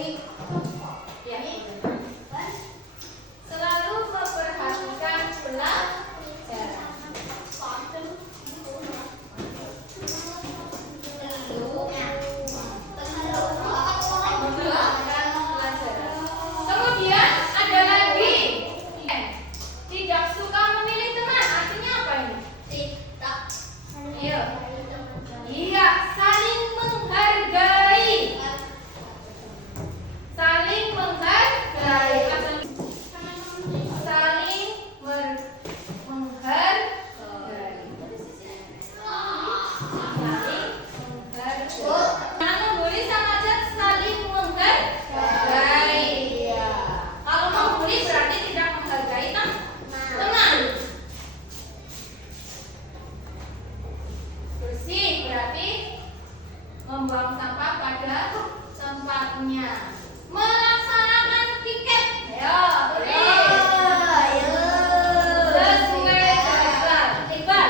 Ya. Selalu memperhatikan pelajaran. Kemudian ada lagi tidak suka memilih teman. Artinya apa ini? Iya. Iya, saling menghargai. Saling menghargai. Saling menghargai. Mana boleh sama aja saling menghargai. Kalau mau bully berarti tidak menghargai teman. Bersih berarti membuang sampah pada tempatnya. Melaksanakan tiket. Ayo, sesuai jadwal. Iqbal,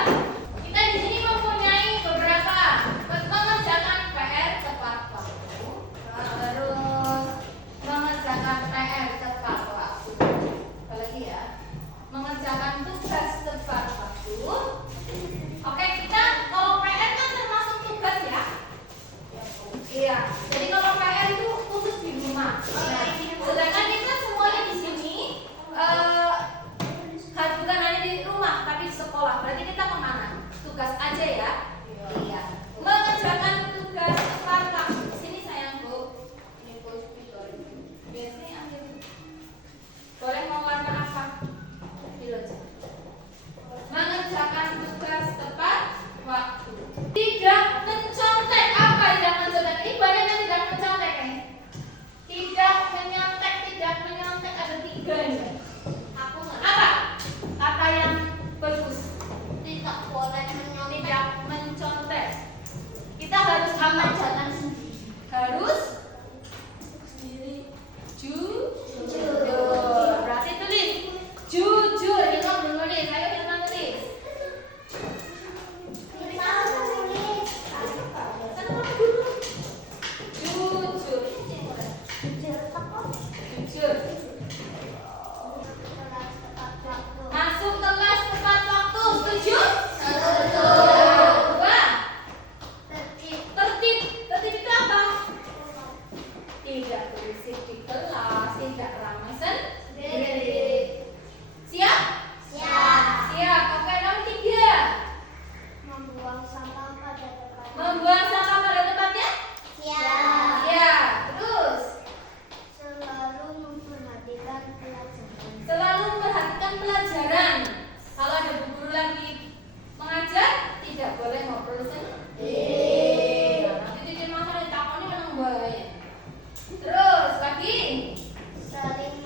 kita di sini mempunyai beberapa mengerjakan PR tepat waktu. Terus mengerjakan PR tepat waktu. Apalagi ya, mengerjakan tugas tepat waktu. Oke, kita kalau PR kan termasuk tugas ya. Iya, jadi kalau PR itu khusus di rumah. Nah, sedangkan kita semuanya di sini bukan hanya di rumah tapi di sekolah. Berarti kita kemana? Tugas aja ya. Iya. Mengerjakan tugas tepat waktu. Sini sayang Bu. Ini Bu speaker. Biasanya ambil. Boleh mau warna apa? Pilih aja. Mengerjakan tugas tepat waktu. Tidak mencontek. Apa tidak mencontek? Ini banyak yang tidak mencontek ya. Tidak menyontek, tidak menyontek ada 3 nih. Apa? Kata yang bagus. Tidak boleh menyontek. Tidak mencontek. Kita harus apa? Harus jujur. Berarti tulis jujur. Hilman belum nulis. Ayo Hilman tulis. Jujur. Masuk kelas tepat waktu. Setuju? Dua. Tertib. Tertib itu apa? Tidak berisik di kelas, tidak ramai sendiri. Siap? Siap. Oke, nomor 3. Membuang sampah pada tempatnya? Ya. Terus? Selalu memperhatikan pelajaran. Kalau ada bu guru lagi mengajar, tidak boleh ngobrol sendiri. Nah, nanti jadi masalah takutnya menang baik. Terus lagi? Saling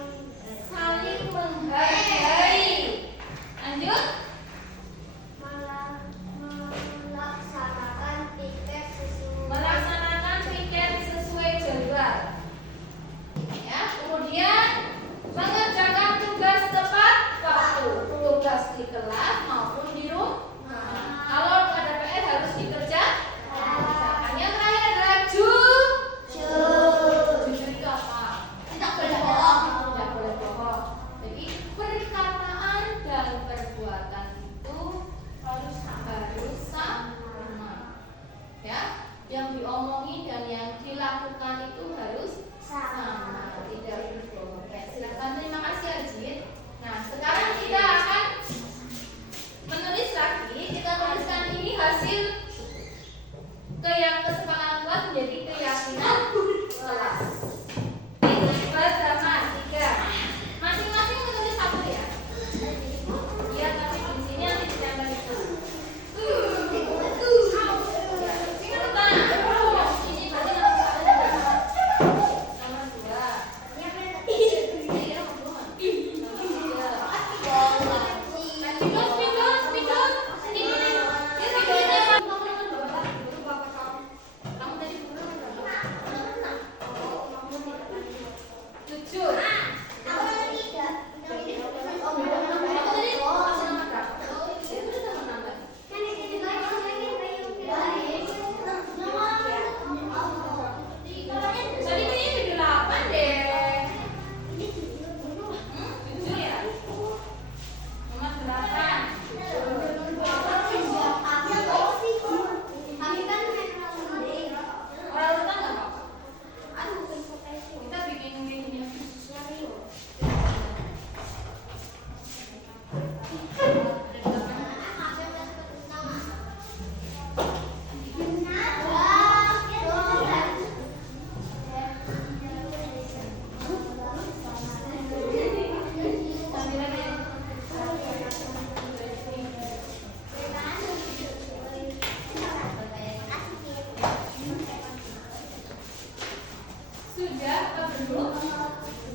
kerja apa dulu?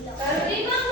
Baru dibangun.